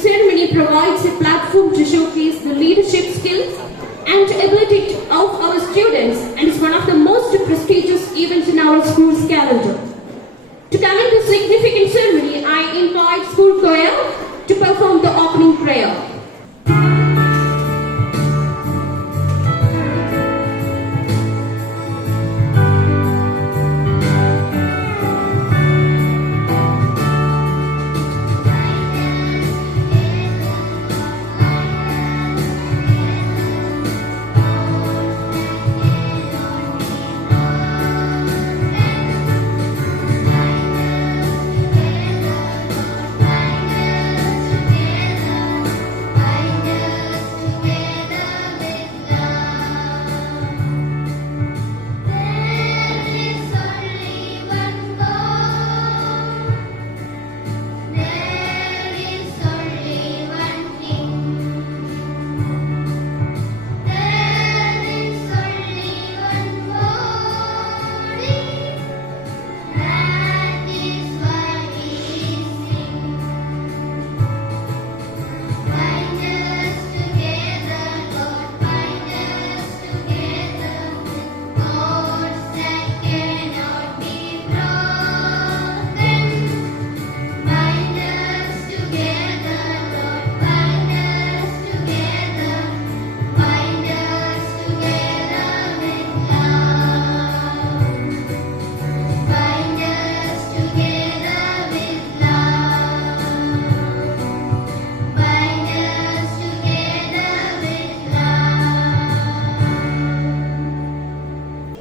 Ceremony provides a platform to showcase the leadership skills and ability of our students and is one of the most prestigious events in our school's calendar. To commend this significant ceremony, I invite school choir to perform the opening prayer.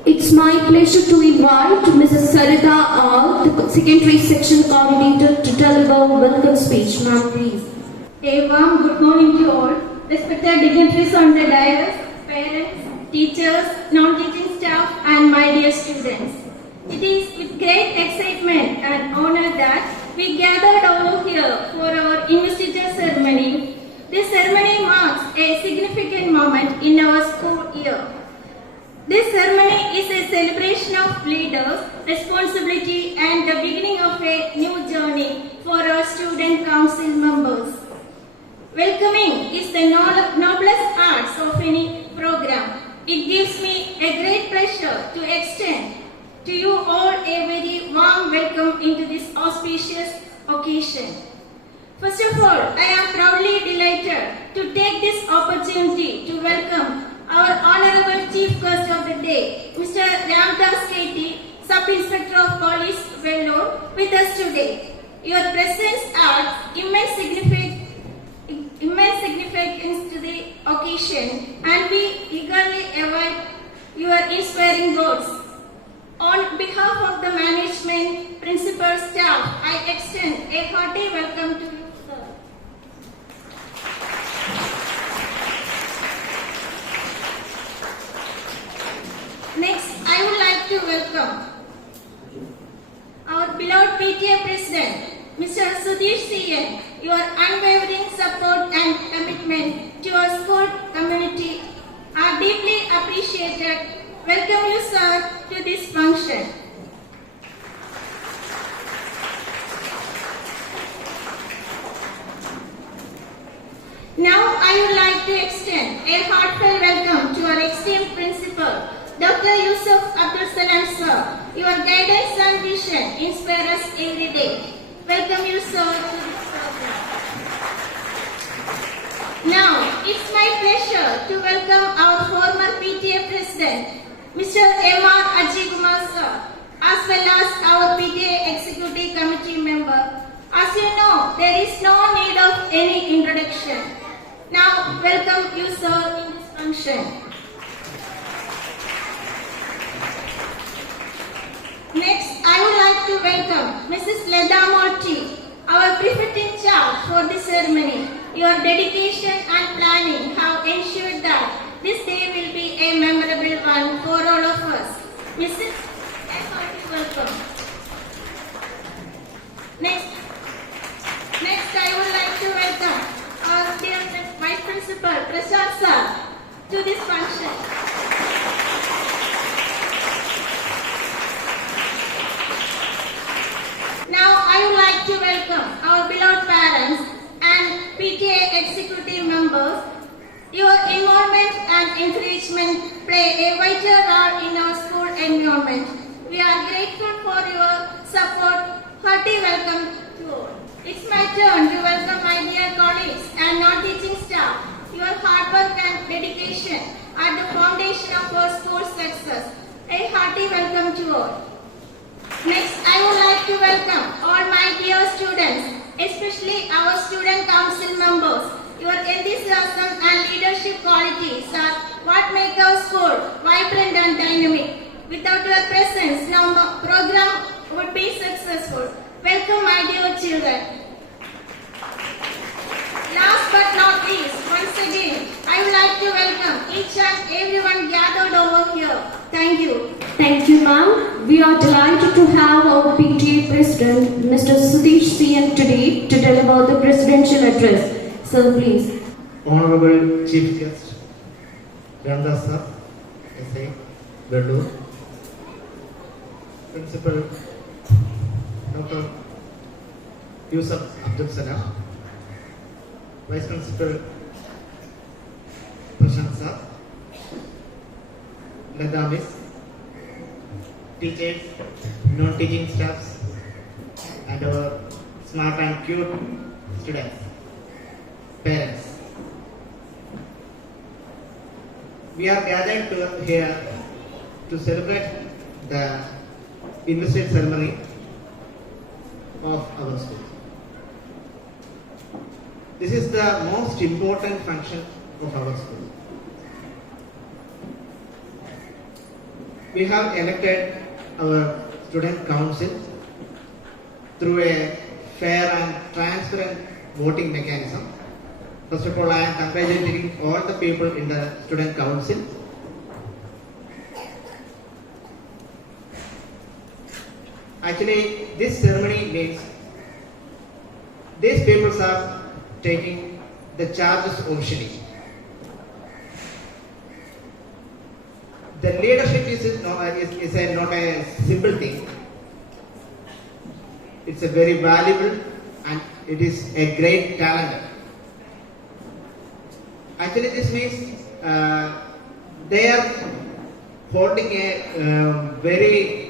It's my pleasure to invite Mrs. Sarita R, the secondary section coordinator, to deliver a welcome speech. Ma'am, please. A warm good morning to all. Respected dignitaries on the dais, parents, teachers, non-teaching staff, and my dear students. It is with great excitement and honor that we gathered over here for our investiture ceremony. This ceremony marks a significant moment in our school year. This ceremony is a celebration of leaders, responsibility, and the beginning of a new journey for our student council members. Welcoming is the noblest arts of any program. It gives me a great pleasure to extend to you all a very warm welcome into this auspicious occasion. First of all, I am proudly delighted to take this opportunity to welcome our Honorable Chief Guest of the Day, Mr. Ramdas K.T., Sub-Inspector of Police, Vellore, with us today. Your presence adds immense significance to the occasion, and we eagerly await your inspiring words. On behalf of the management, principal, staff, I extend a hearty welcome to you, sir. Next, I would like to welcome our beloved PTA President, Mr. Sudhish C.N. Your unwavering support and commitment to our school community are deeply appreciated. Welcome you, sir, to this function. Now, I would like to extend a heartfelt welcome to our esteemed principal, Dr. Yusuf Abdul Salam, sir. Your guidance and vision inspire us every day. Welcome you, sir, to this program. Now, it's my pleasure to welcome our former PTA President, Mr. M.R. Ajigumar, sir, as well as our PTA Executive Committee member. As you know, there is no need of any introduction. Now, welcome you, sir, in this function. Next, I would like to welcome Mrs. Leda Morty, our prefect in charge for this ceremony. Your dedication and planning have ensured that this day will be a memorable one for all of us. Mrs. welcome. Next, I would like to welcome our dear Vice Principal Prashant sir to this function. Now, I would like to welcome our beloved parents environment. We are grateful for your support. Hearty welcome to all. It's my turn to welcome my dear colleagues and non-teaching staff. Your hard work and dedication are the foundation of our school's success. A hearty welcome to all. Next, I would like to welcome all my dear students, especially our student council members. Your enthusiasm and leadership qualities are what make our school vibrant and dynamic. Without your presence, no program would be successful. Welcome, my dear children. Last but not least, once again, I would like to welcome each and everyone gathered over here. Thank you. Thank you, ma'am. We are delighted to have our PTA President, Mr. Sudhish CN today to deliver the presidential address. Sir, please. Honorable Chief Guest, Ramdas Sir, SA, Vellur, Principal Dr. Yusuf Abdul Salam, Vice Principal Prashant Sir, Lada Miss, teachers, non-teaching staffs, and our smart and cute students, parents. We are gathered here to celebrate the investiture ceremony of our school. This is the most important function of our school. We have elected our student council through a fair and transparent voting mechanism. First of all, I am congratulating all the people in the student council. Actually, this ceremony means these people are taking the charges officially. The leadership is not a simple thing. It's a very valuable and it is a great talent. Actually, this means they are holding a very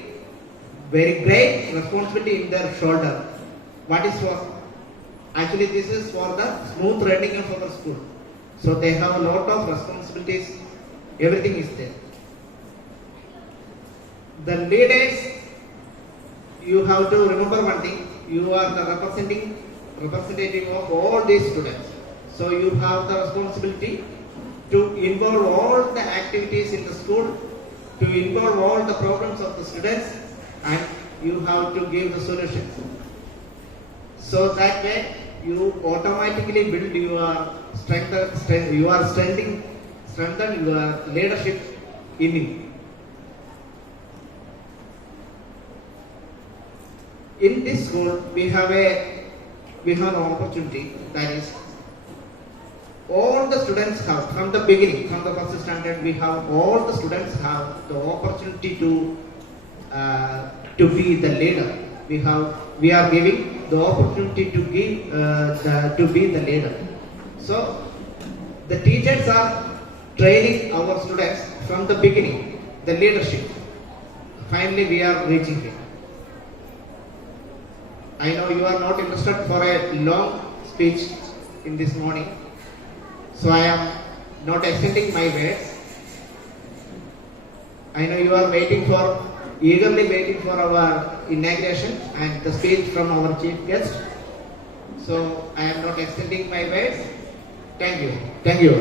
great responsibility in their shoulder. What is for? Actually, this is for the smooth running of our school. So they have a lot of responsibilities. Everything is there. The leaders, you have to remember one thing. You are the representative of all these students. So you have the responsibility to involve all the activities in the school, to involve all the problems of the students, and you have to give the solutions. So that way you automatically build your strengthen your leadership in you. In this school we have an opportunity, that is all the students have from the beginning, from the first standard, all the students have the opportunity to be the leader. We are giving the opportunity to be the leader. So the teachers are training our students from the beginning, the leadership. Finally, we are reaching here. I know you are not interested for a long speech in this morning, so I am not extending my words. I know you are eagerly waiting for our inauguration and the speech from our chief guest. So I am not extending my words. Thank you. Thank you.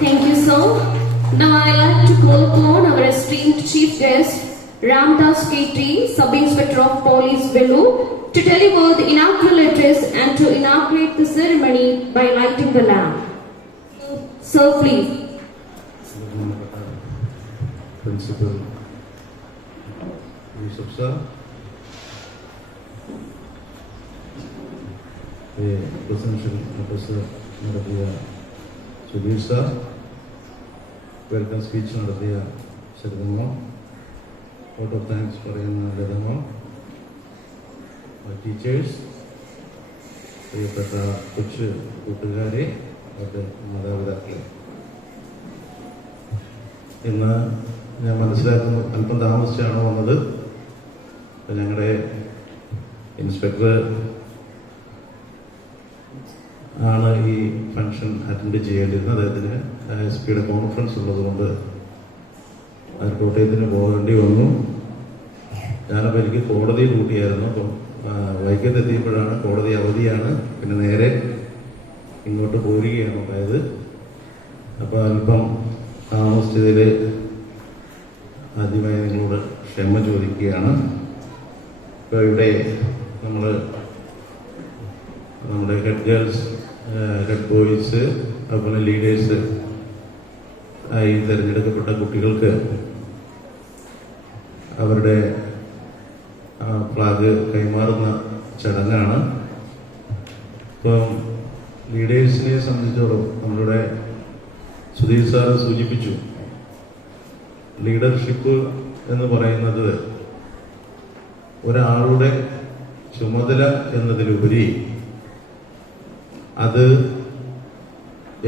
Thank you, sir. Now I like to call upon our esteemed chief guest, Ramdas KT, Sub-Inspector of Police, Vellur, to deliver the inaugural address and to inaugurate the ceremony by lighting the lamp. Sir, please. Principal Yusuf Sir, Presidential Professor Nadavia Sudhir Sir, welcome speech Nadavia Shadamo, vote of thanks for Ledamo, our teachers, പ്രിയപ്പെട്ട കൊച്ചു കൂട്ടുകാരെ, അവരുടെ മാതാപിതാക്കളെ, ഇന്ന് ഞാൻ മനസ്സിലാക്കുന്നു അല്പം താമസിച്ചാണ് വന്നത്. ഞങ്ങളുടെ ഇൻസ്പെക്ടർ ആണ് ഈ ഫംഗ്ഷൻ അറ്റൻഡ് ചെയ്യേണ്ടിയിരുന്നത്. അദ്ദേഹത്തിന് SP-യുടെ കോൺഫറൻസ് ഉള്ളതുകൊണ്ട് കോട്ടയത്തിന് പോകേണ്ടി വന്നു. ഞാനപ്പോൾ എനിക്ക് കോടതി ഡ്യൂട്ടിയായിരുന്നു. അപ്പം വൈക്കത്തെത്തിയപ്പോഴാണ് കോടതി അവധിയാണ്, പിന്നെ നേരെ ഇങ്ങോട്ട് പോരുകയാണ് ഉണ്ടായത്. അപ്പോൾ അല്പം താമസിച്ചതിൽ ആദ്യമായി നിങ്ങളോട് ക്ഷമ ചോദിക്കുകയാണ്. ഇപ്പോൾ ഇവിടെ നമ്മുടെ ഹെഡ് ഗേൾസ്, ഹെഡ് ബോയ്സ്, അതുപോലെ ലീഡേഴ്സ് ആയി തിരഞ്ഞെടുക്കപ്പെട്ട കുട്ടികൾക്ക് അവരുടെ ഫ്ലാഗ് കൈമാറുന്ന ചടങ്ങാണ്. ഇപ്പം ലീഡേഴ്സിനെ സംബന്ധിച്ചിടത്തോളം നമ്മളുടെ സുധീർ സാർ സൂചിപ്പിച്ചു, ലീഡർഷിപ്പ് എന്ന് പറയുന്നത് ഒരാളുടെ ചുമതല എന്നതിലുപരി അത്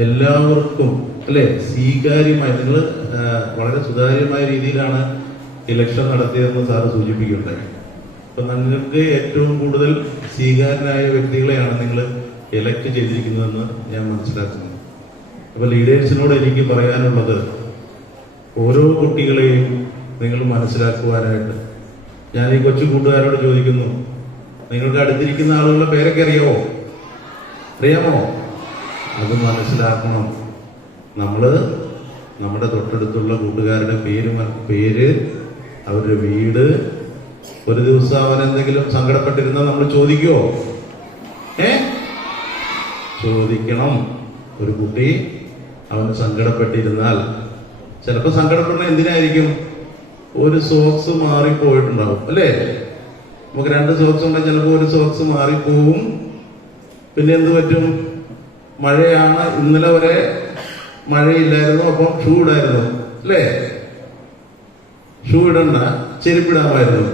എല്ലാവർക്കും അല്ലെ സ്വീകാര്യമായി, നിങ്ങൾ വളരെ സുതാര്യമായ രീതിയിലാണ് ഇലക്ഷൻ നടത്തിയതെന്ന് സാറ് സൂചിപ്പിക്കുകയുണ്ടായി. അപ്പൊ നിങ്ങൾക്ക് ഏറ്റവും കൂടുതൽ സ്വീകാര്യനായ വ്യക്തികളെയാണ് നിങ്ങൾ എലക്ട് ചെയ്തിരിക്കുന്നതെന്ന് ഞാൻ മനസ്സിലാക്കുന്നു. അപ്പൊ ലീഡേഴ്സിനോട് എനിക്ക് പറയാനുള്ളത്, ഓരോ കുട്ടികളെയും നിങ്ങൾ മനസ്സിലാക്കുവാനായിട്ട് ഞാൻ ഈ കൊച്ചു കൂട്ടുകാരോട് ചോദിക്കുന്നു, നിങ്ങൾക്ക് അടുത്തിരിക്കുന്ന ആളുകളുടെ പേരൊക്കെ അറിയാമോ? അത് മനസ്സിലാക്കണം. നമ്മുടെ തൊട്ടടുത്തുള്ള കൂട്ടുകാരുടെ പേര്, അവരുടെ വീട്, ഒരു ദിവസം അവൻ എന്തെങ്കിലും സങ്കടപ്പെട്ടിരുന്നാൽ നമ്മൾ ചോദിക്കുമോ? ചോദിക്കണം. ഒരു കുട്ടി അവന് സങ്കടപ്പെട്ടിരുന്നാൽ ചിലപ്പോൾ സങ്കടപ്പെടുന്ന എന്തിനായിരിക്കും? ഒരു സോക്സ് മാറിപ്പോയിട്ടുണ്ടാവും അല്ലേ? നമുക്ക് 2 സോക്സ് ഉണ്ടെങ്കിൽ ചിലപ്പോൾ ഒരു സോക്സ് മാറിപ്പോവും. പിന്നെ എന്ത് പറ്റും? മഴയാണ്, ഇന്നലെ വരെ മഴയില്ലായിരുന്നു, അപ്പം ഷൂ ഇടായിരുന്നു അല്ലേ? ഷൂ ഇടണ്ട, ചെരുപ്പിടാമായിരുന്നു.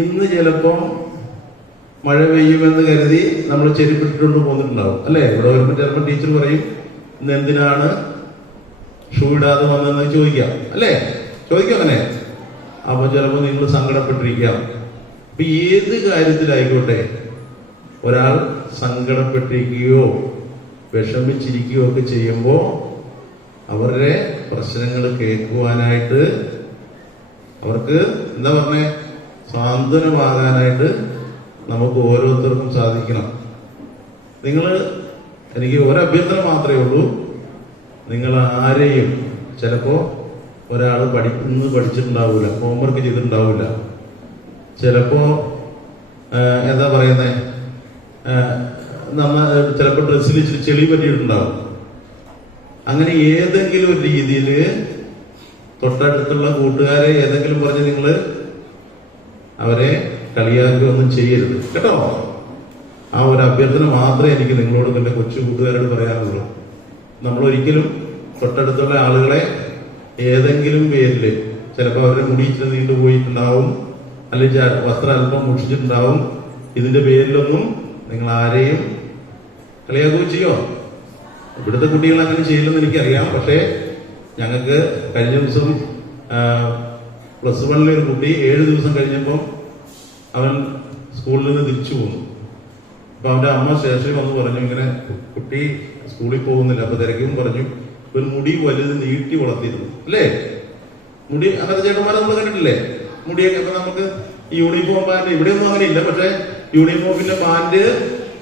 ഇന്ന് ചിലപ്പം മഴ പെയ്യുമെന്ന് കരുതി നമ്മൾ ചെരുപ്പിട്ടിട്ടുണ്ട് പോന്നിട്ടുണ്ടാവും അല്ലേ? ഇവിടെ വരുമ്പോൾ ചിലപ്പോൾ ടീച്ചർ പറയും, ഇന്ന് എന്തിനാണ് ഷൂ ഇടാതെ വന്നതെന്ന് ചോദിക്കാം അല്ലേ? ചോദിക്കാം അങ്ങനെ. അപ്പൊ ചിലപ്പോൾ നിങ്ങൾ സങ്കടപ്പെട്ടിരിക്കാം. ഇപ്പൊ ഏത് കാര്യത്തിലായിക്കോട്ടെ, ഒരാൾ സങ്കടപ്പെട്ടിരിക്കുകയോ വിഷമിച്ചിരിക്കുകയോ ഒക്കെ ചെയ്യുമ്പോൾ അവരുടെ പ്രശ്നങ്ങൾ കേൾക്കുവാനായിട്ട്, അവർക്ക് എന്താ പറഞ്ഞേ, സാന്ത്വനമാകാനായിട്ട് നമുക്ക് ഓരോരുത്തർക്കും സാധിക്കണം. എനിക്ക് ഒരഭ്യർത്ഥന മാത്രമേ ഉള്ളൂ, നിങ്ങൾ ആരെയും, ചിലപ്പോ ഒരാൾ പഠിച്ചിട്ടുണ്ടാവില്ല, ഹോംവർക്ക് ചെയ്തിട്ടുണ്ടാവില്ല, ചിലപ്പോ എന്താ പറയുന്നേ, ചിലപ്പോൾ ഡ്രസ്സിൽ ഇച്ചിരി ചെളി പറ്റിയിട്ടുണ്ടാവും. അങ്ങനെ ഏതെങ്കിലും ഒരു രീതിയിൽ തൊട്ടടുത്തുള്ള കൂട്ടുകാരെ ഏതെങ്കിലും പറഞ്ഞ് നിങ്ങൾ അവരെ കളിയാക്കുകയൊന്നും ചെയ്യരുത് കേട്ടോ. ആ ഒരു അഭ്യർത്ഥന മാത്രമേ എനിക്ക് നിങ്ങളോട് എൻ്റെ കൊച്ചു കൂട്ടുകാരോട് പറയാനുള്ളൂ. നമ്മൾ ഒരിക്കലും തൊട്ടടുത്തുള്ള ആളുകളെ ഏതെങ്കിലും പേരിൽ, ചിലപ്പോൾ അവരുടെ മുടി ഇച്ചിരി നീണ്ടു പോയിട്ടുണ്ടാവും, അല്ലെങ്കിൽ വസ്ത്രം അല്പം മുഷിച്ചിട്ടുണ്ടാവും, ഇതിന്റെ പേരിലൊന്നും നിങ്ങൾ ആരെയും കളിയാക്കുകയോ ചെയ്യോ? ഇവിടുത്തെ കുട്ടികൾ അങ്ങനെ ചെയ്യില്ലെന്ന് എനിക്കറിയാം. പക്ഷേ ഞങ്ങൾക്ക് കഴിഞ്ഞ ദിവസം +1 ഒരു കുട്ടി 7 ദിവസം കഴിഞ്ഞപ്പം അവൻ സ്കൂളിൽ നിന്ന് തിരിച്ചു പോന്നു. അപ്പൊ അവന്റെ അമ്മ സ്റ്റേഷനിൽ വന്ന് പറഞ്ഞു, ഇങ്ങനെ കുട്ടി സ്കൂളിൽ പോകുന്നില്ല. അപ്പൊ തിരക്കും പറഞ്ഞു, ഒരു മുടി വലുത് നീട്ടി വളർത്തിയിരുന്നു അല്ലേ? മുടി അങ്ങനത്തെ ചേട്ടന്മാരെ നമ്മൾ കണ്ടിട്ടില്ലേ? മുടിയൊക്കെ അപ്പൊ നമുക്ക് യൂണിഫോം പാന്റ്, ഇവിടെയൊന്നും അങ്ങനെ ഇല്ല, പക്ഷെ യൂണിഫോമിന്റെ പാന്റ്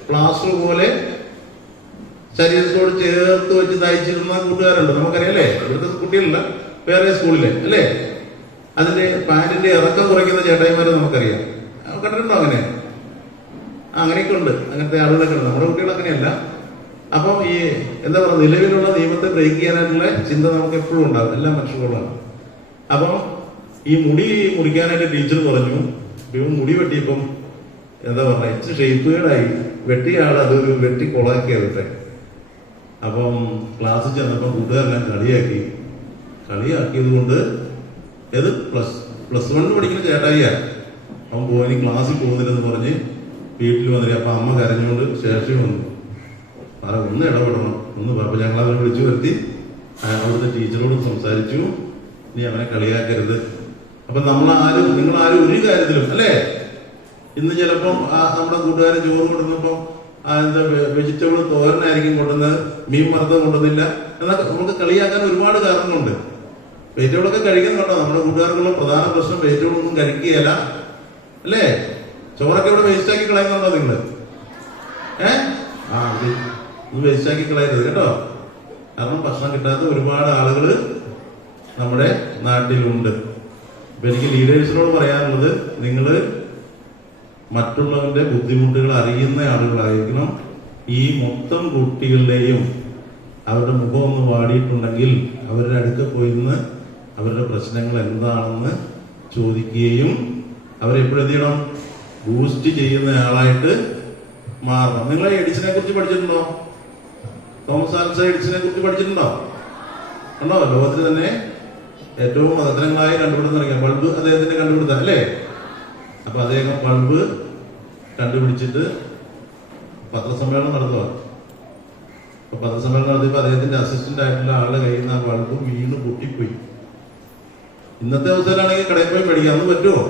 പ്ലാസ്റ്റർ പോലെ ശരീരത്തോട് ചേർത്ത് വെച്ച് തയ്ച്ചിരുന്ന കൂട്ടുകാരുണ്ട്, നമുക്കറിയാം അല്ലേ? ഇവിടുത്തെ കുട്ടികളില്ല, വേറെ സ്കൂളിലെ അല്ലേ? അതിന്റെ പാന്റിന്റെ ഇറക്കം കുറയ്ക്കുന്ന ചേട്ടായിമാരെ നമുക്കറിയാം. കണ്ടിട്ടുണ്ടോ അങ്ങനെ? അങ്ങനെയൊക്കെ ഉണ്ട്, അങ്ങനത്തെ ആളുകളൊക്കെ ഉണ്ട്. നമ്മുടെ കുട്ടികൾ അങ്ങനെയല്ല. അപ്പം ഈ എന്താ പറയുക, നിലവിലുള്ള നിയമത്തെ ബ്രേക്ക് ചെയ്യാനായിട്ടുള്ള ചിന്ത നമുക്ക് എപ്പോഴും ഉണ്ടാവും, എല്ലാ മനുഷ്യர்களுമാണ്. അപ്പം ഈ മുടി മുറിക്കാനായിട്ട് ടീച്ചർ പറഞ്ഞു, ഇവൻ മുടി വെട്ടിയപ്പം എന്താ പറഞ്ഞ ഇച്ചിരി ഷേപ്പുകേടായി, വെട്ടിയ ആൾ അതൊരു വെട്ടി കൊളാക്കിയാ വിട്ടെ. അപ്പം ക്ലാസ്സിൽ ചെന്നപ്പം കൂട്ടുകാരെല്ലാം കളിയാക്കിയത് കൊണ്ട് ഏത് +1 പഠിക്കുന്ന ചേട്ടായിയാ, അവൻ പോയി ക്ലാസ്സിൽ പോകുന്നില്ലെന്ന് പറഞ്ഞ് വീട്ടിൽ വന്നില്ല. അപ്പൊ അമ്മ കരഞ്ഞുകൊണ്ട് സ്റ്റേഷനിൽ വന്നു, ഒന്ന് ഇടപെടണം ഒന്ന്. അപ്പൊ ഞങ്ങളത് വിളിച്ചു വരുത്തി അവിടുത്തെ ടീച്ചറോട് സംസാരിച്ചു, ഇനി അവനെ കളിയാക്കരുത്. അപ്പൊ നിങ്ങളാരും ഒരു കാര്യത്തിലും അല്ലേ, ഇന്ന് ചിലപ്പം നമ്മുടെ കൂട്ടുകാരൻ ചോറ് കൊണ്ടുവന്നപ്പം എന്താ വെജിറ്റബിൾ തോരനായിരിക്കും കൊണ്ടുവന്നത്, മീൻ വറുത്തത് കൊണ്ടുവന്നില്ല എന്നൊക്കെ നമുക്ക് കളിയാക്കാൻ ഒരുപാട് കാരണങ്ങളുണ്ട്. വെജിറ്റബിളൊക്കെ കഴിക്കുന്നുണ്ടോ? നമ്മുടെ കൂട്ടുകാർക്കുള്ള പ്രധാന പ്രശ്നം വെജിറ്റബിൾ ഒന്നും കഴിക്കുകയല്ല അല്ലേ. ചോറൊക്കെ ഇവിടെ വേസ്റ്റാക്കി കളയുന്നുണ്ടോ നിങ്ങൾ? ഒന്ന് വേസ്റ്റാക്കി കളയരുത് കേട്ടോ. കാരണം ഭക്ഷണം കിട്ടാത്ത ഒരുപാട് ആളുകൾ നമ്മുടെ നാട്ടിലുണ്ട്. അപ്പൊ എനിക്ക് ലീഡേഴ്സിനോട് പറയാനുള്ളത്, നിങ്ങൾ മറ്റുള്ളവരുടെ ബുദ്ധിമുട്ടുകൾ അറിയുന്ന ആളുകളായിരിക്കണം. ഈ മൊത്തം കുട്ടികളുടെയും അവരുടെ മുഖം ഒന്ന് വാടിയിട്ടുണ്ടെങ്കിൽ അവരുടെ അടുത്ത് പോയി നിന്ന് അവരുടെ പ്രശ്നങ്ങൾ എന്താണെന്ന് ചോദിക്കുകയും അവരെപ്പോഴും എന്ത് ചെയ്യണം, ബൂസ്റ്റ് ചെയ്യുന്ന ആളായിട്ട് മാറണം. നിങ്ങൾ എഡിസനെ കുറിച്ച് പഠിച്ചിട്ടുണ്ടോ? തോമസ് ആൽവാ എഡിസനെ കുറിച്ച് പഠിച്ചിട്ടുണ്ടോ? ഉണ്ടോ? ലോകത്തിൽ തന്നെ ഏറ്റവും മതത്തരങ്ങളായി കണ്ടുപിടുത്തം ബൾബ് അദ്ദേഹത്തിന്റെ കണ്ടുപിടുത്തം അല്ലേ. അപ്പൊ അദ്ദേഹം ബൾബ് കണ്ടുപിടിച്ചിട്ട് പത്രസമ്മേളനം നടത്തുക. അപ്പൊ പത്രസമ്മേളനം നടത്തിയപ്പോൾ അദ്ദേഹത്തിന്റെ അസിസ്റ്റന്റ് ആയിട്ടുള്ള ആളുടെ കയ്യിൽ നിന്ന് ആ ബൾബ് വീണ് പൊട്ടിപ്പോയി. ഇന്നത്തെ അവസരമാണെങ്കിൽ കടയിൽ പോയി മേടിക്കാം, അന്ന് പറ്റുമോ?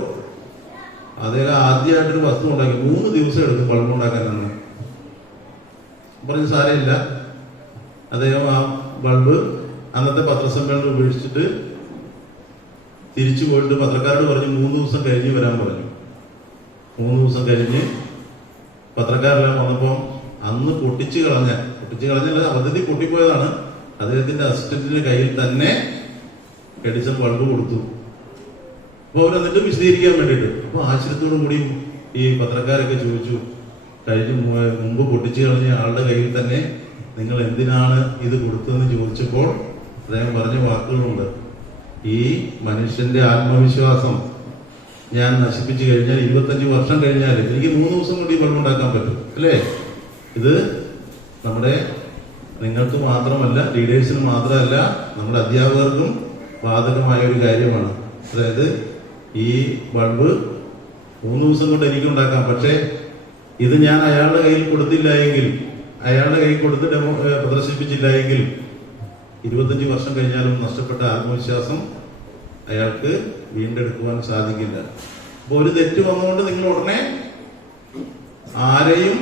അദ്ദേഹം ആദ്യമായിട്ടൊരു വസ്തു ഉണ്ടാക്കി 3 ദിവസം എടുക്കും ബൾബ് ഉണ്ടാക്കാനാണ് പറഞ്ഞ്. സാരമില്ല, അദ്ദേഹം ആ ബൾബ് അന്നത്തെ പത്രസമ്മേളനം ഉപേക്ഷിച്ചിട്ട് തിരിച്ചു പോയിട്ട് പത്രക്കാരോട് പറഞ്ഞു 3 ദിവസം കഴിഞ്ഞ് വരാൻ പറഞ്ഞു. 3 ദിവസം കഴിഞ്ഞ് പത്രക്കാരെല്ലാം വന്നപ്പോൾ അന്ന് പൊട്ടിച്ചു കളഞ്ഞല്ല, അബദ്ധത്തിൽ പൊട്ടിപ്പോയതാണ്. അദ്ദേഹത്തിന്റെ അസിസ്റ്റന്റിന്റെ കയ്യിൽ തന്നെ എഡിസൺ ബൾബ് കൊടുത്തു. അപ്പൊ അവരെന്നിട്ട് വിശദീകരിക്കാൻ വേണ്ടിയിട്ട് അപ്പൊ ആശ്ചര്യത്തോടു കൂടി ഈ പത്രക്കാരൊക്കെ ചോദിച്ചു, മുമ്പ് പൊട്ടിച്ചു കളഞ്ഞ ആളുടെ കയ്യിൽ തന്നെ നിങ്ങൾ എന്തിനാണ് ഇത് കൊടുത്തതെന്ന് ചോദിച്ചപ്പോൾ അദ്ദേഹം പറഞ്ഞ വാക്കുകളുണ്ട്. ഈ മനുഷ്യന്റെ ആത്മവിശ്വാസം ഞാൻ നശിപ്പിച്ചു കഴിഞ്ഞാൽ 25 വർഷം കഴിഞ്ഞാൽ എനിക്ക് 3 ദിവസം കൊണ്ട് ഈ ബൾബ് ഉണ്ടാക്കാൻ പറ്റും അല്ലേ. ഇത് നമ്മുടെ നിങ്ങൾക്ക് മാത്രമല്ല, ലീഡേഴ്സിന് മാത്രമല്ല, നമ്മുടെ അധ്യാപകർക്കും ബാധകമായ ഒരു കാര്യമാണ്. അതായത് ഈ ബൾബ് 3 ദിവസം കൊണ്ട് എനിക്ക് ഉണ്ടാക്കാം. പക്ഷേ ഇത് ഞാൻ അയാളുടെ കയ്യിൽ കൊടുത്തില്ല എങ്കിൽ, അയാളുടെ കയ്യിൽ കൊടുത്ത് പ്രദർശിപ്പിച്ചില്ല എങ്കിൽ 25 വർഷം കഴിഞ്ഞാലും നഷ്ടപ്പെട്ട ആത്മവിശ്വാസം അയാൾക്ക് വീണ്ടെടുക്കുവാൻ സാധിക്കില്ല. അപ്പൊ ഒരു തെറ്റ് വന്നുകൊണ്ട് നിങ്ങൾ ഉടനെ ആരെയും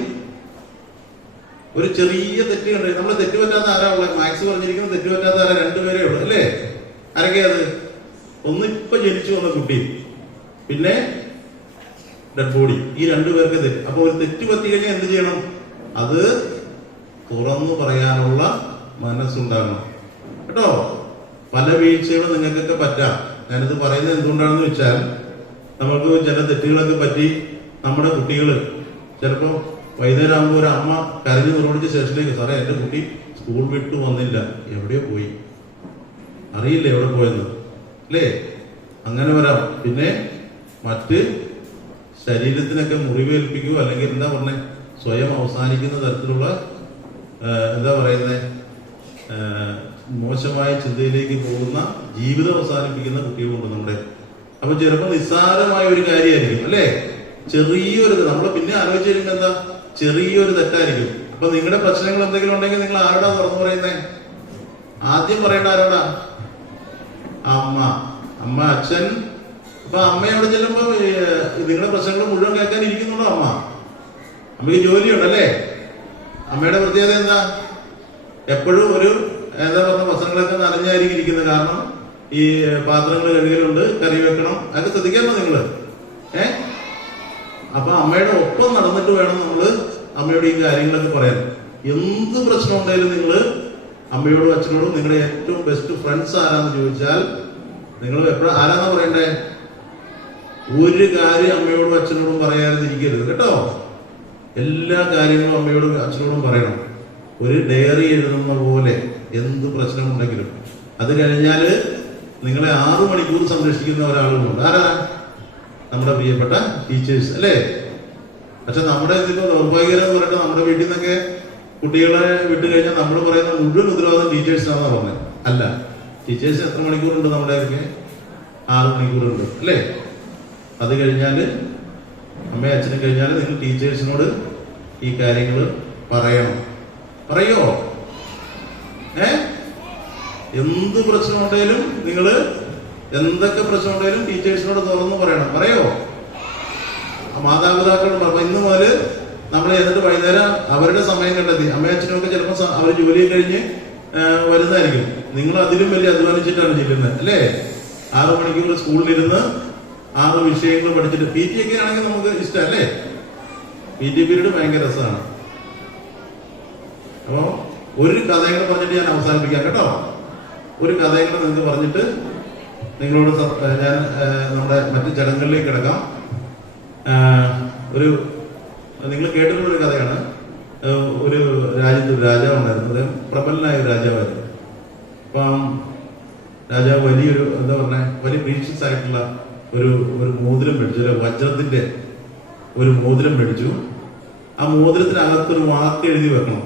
ഒരു ചെറിയ തെറ്റ് കണ്ടു. നമ്മൾ തെറ്റ് പറ്റാത്ത ആരാ ഉള്ളത്? മാത്സ് പറഞ്ഞിരിക്കുന്നത് തെറ്റ് പറ്റാത്ത ആരാ? 2 പേരേ ഉള്ളൂ അല്ലേ. ആരൊക്കെ അത്? ഒന്ന് ഇപ്പൊ ജനിച്ചു വന്ന കുട്ടി, പിന്നെ ഡെഡ് ബോഡി. ഈ 2 പേർക്ക് തെറ്റ്. അപ്പൊ ഒരു തെറ്റ് പറ്റി കഴിഞ്ഞാൽ എന്ത് ചെയ്യണം? അത് തുറന്നു പറയാനുള്ള മനസ്സുണ്ടാകണം കേട്ടോ. പല വീഴ്ചകളും നിങ്ങൾക്കൊക്കെ പറ്റാം. ഞാനിത് പറയുന്നത് എന്തുകൊണ്ടാണെന്ന് വെച്ചാൽ, നമുക്ക് ചില തെറ്റുകളൊക്കെ പറ്റി നമ്മുടെ കുട്ടികൾ ചിലപ്പോൾ വൈകുന്നേരം ആകുമ്പോൾ ഒരു അമ്മ കരഞ്ഞു നിർവഹിച്ച സ്റ്റേഷനിലേക്ക്, സാറേ എന്റെ കുട്ടി സ്കൂൾ വിട്ടു വന്നില്ല, എവിടെയോ പോയി, അറിയില്ല എവിടെ പോയെന്ന് അല്ലേ. അങ്ങനെ വരാം. പിന്നെ മറ്റ് ശരീരത്തിനൊക്കെ മുറിവേൽപ്പിക്കുകയോ അല്ലെങ്കിൽ എന്താ പറഞ്ഞേ, സ്വയം അവസാനിക്കുന്ന തരത്തിലുള്ള എന്താ പറയുന്നത്, മോശമായ ചിന്തയിലേക്ക് പോകുന്ന, ജീവിതം അവസാനിപ്പിക്കുന്ന കുട്ടികളുണ്ട് നമ്മുടെ. അപ്പൊ ചിലപ്പോൾ നിസ്സാരമായ ഒരു കാര്യമായിരിക്കും അല്ലേ, ചെറിയൊരു, നമ്മൾ പിന്നെ ആലോചിച്ച് കഴിയുമ്പോൾ എന്താ, ചെറിയൊരു തെറ്റായിരിക്കും. അപ്പൊ നിങ്ങളുടെ പ്രശ്നങ്ങൾ എന്തെങ്കിലും ഉണ്ടെങ്കിൽ നിങ്ങൾ ആരോടാ തുറന്നു പറയുന്നേ? ആദ്യം പറയേണ്ട ആരോടാ? അമ്മ, അച്ഛൻ. അപ്പൊ അമ്മയോട് ചെല്ലുമ്പോ നിങ്ങളുടെ പ്രശ്നങ്ങൾ മുഴുവൻ കേൾക്കാൻ ഇരിക്കുന്നുണ്ടോ അമ്മ? അമ്മയ്ക്ക് ജോലിയുണ്ടല്ലേ. അമ്മയുടെ പ്രത്യേകത എന്താ? എപ്പോഴും ഒരു എന്താ പറഞ്ഞ വസ്ത്രങ്ങളൊക്കെ നനഞ്ഞായിരിക്കും ഇരിക്കുന്നത്. കാരണം ഈ പാത്രങ്ങൾ കഴുകലുണ്ട്, കറി വെക്കണം, അതൊക്കെ ശ്രദ്ധിക്കാമോ നിങ്ങള്? അപ്പൊ അമ്മയുടെ ഒപ്പം നടന്നിട്ട് വേണം നമ്മള് അമ്മയോട് ഈ കാര്യങ്ങളൊക്കെ പറയാൻ. എന്ത് പ്രശ്നം ഉണ്ടെങ്കിലും നിങ്ങള് അമ്മയോടും അച്ഛനോടും, നിങ്ങളുടെ ഏറ്റവും ബെസ്റ്റ് ഫ്രണ്ട്സ് ആരാന്ന് ചോദിച്ചാൽ നിങ്ങൾ എപ്പോഴും ആരാന്നാ പറയണ്ടേ? ഒരു കാര്യം അമ്മയോടും അച്ഛനോടും പറയാതിരിക്കരുത് കേട്ടോ. എല്ലാ കാര്യങ്ങളും അമ്മയോടും അച്ഛനോടും പറയണം. ഒരു ഡയറി എഴുതുന്ന പോലെ എന്ത് പ്രശ്നമുണ്ടെങ്കിലും. അത് കഴിഞ്ഞാല് നിങ്ങളെ 6 മണിക്കൂർ സംരക്ഷിക്കുന്ന ഒരാളുമുണ്ട്. ആരാ? നമ്മുടെ പ്രിയപ്പെട്ട ടീച്ചേഴ്സ് അല്ലേ. പക്ഷെ നമ്മുടെ ഇതിപ്പോ ദൗർഭാഗ്യം പറയട്ടെ, നമ്മുടെ വീട്ടിൽ നിന്നൊക്കെ കുട്ടികളെ വിട്ടു കഴിഞ്ഞാൽ നമ്മൾ പറയുന്ന മുഴുവൻ ഉത്തരവാദിത്വം ടീച്ചേഴ്സിനാണെന്നാണ് പറഞ്ഞത്. അല്ല, ടീച്ചേഴ്സ് എത്ര മണിക്കൂറുണ്ട്? നമ്മുടെയൊക്കെ 6 മണിക്കൂറുണ്ട് അല്ലേ. അത് കഴിഞ്ഞാല് അമ്മയും അച്ഛനും കഴിഞ്ഞാൽ നിങ്ങൾ ടീച്ചേഴ്സിനോട് ഈ കാര്യങ്ങൾ പറയണം. പറയോ? എന്ത് പ്രശ്നമുണ്ടെങ്കിലും നിങ്ങൾ എന്തൊക്കെ പ്രശ്നമുണ്ടെങ്കിലും ടീച്ചേഴ്സിനോട് തുറന്നു പറയണം. പറയോ? മാതാപിതാക്കളോട് പറഞ്ഞു. ഇന്ന് മുതൽ നമ്മൾ എന്നിട്ട് വൈകുന്നേരം അവരുടെ സമയം കണ്ടെത്തി. അമ്മയും അച്ഛനും ഒക്കെ ചിലപ്പോൾ അവർ ജോലി കഴിഞ്ഞ് വരുന്നതായിരിക്കും. നിങ്ങൾ അതിലും വലിയ അധ്വാനിച്ചിട്ടാണ് ചെല്ലുന്നത് അല്ലേ? 6 മണിക്കൂർ സ്കൂളിലിരുന്ന് 6 വിഷയങ്ങൾ പഠിച്ചിട്ട് PT ഒക്കെ ആണെങ്കിൽ നമുക്ക് ഇഷ്ടമല്ലേ? PT പീരീഡ് ഭയങ്കര രസമാണ്. അപ്പോ ഒരു കഥകൾ പറഞ്ഞിട്ട് ഞാൻ അവസാനിപ്പിക്കാം കേട്ടോ. ഒരു കഥകൾ നിങ്ങൾക്ക് പറഞ്ഞിട്ട് നിങ്ങളോട് ഞാൻ നമ്മുടെ മറ്റു ചടങ്ങുകളിലേക്ക് കിടക്കാം. ഒരു നിങ്ങൾ കേട്ടിട്ടുള്ളൊരു കഥയാണ്. ഒരു രാജ്യത്ത് ഒരു രാജാവ് ഉണ്ടായിരുന്നു. അദ്ദേഹം പ്രബലനായ ഒരു രാജാവായിരുന്നു. അപ്പം രാജാവ് വലിയൊരു എന്താ പറഞ്ഞ വലിയ പ്രീഷ്യസ് ആയിട്ടുള്ള ഒരു മോതിരം മേടിച്ചു. ഒരു വജ്രത്തിന്റെ ഒരു മോതിരം മേടിച്ചു. ആ മോതിരത്തിനകത്തൊരു വാക്ക് എഴുതി വെക്കണം.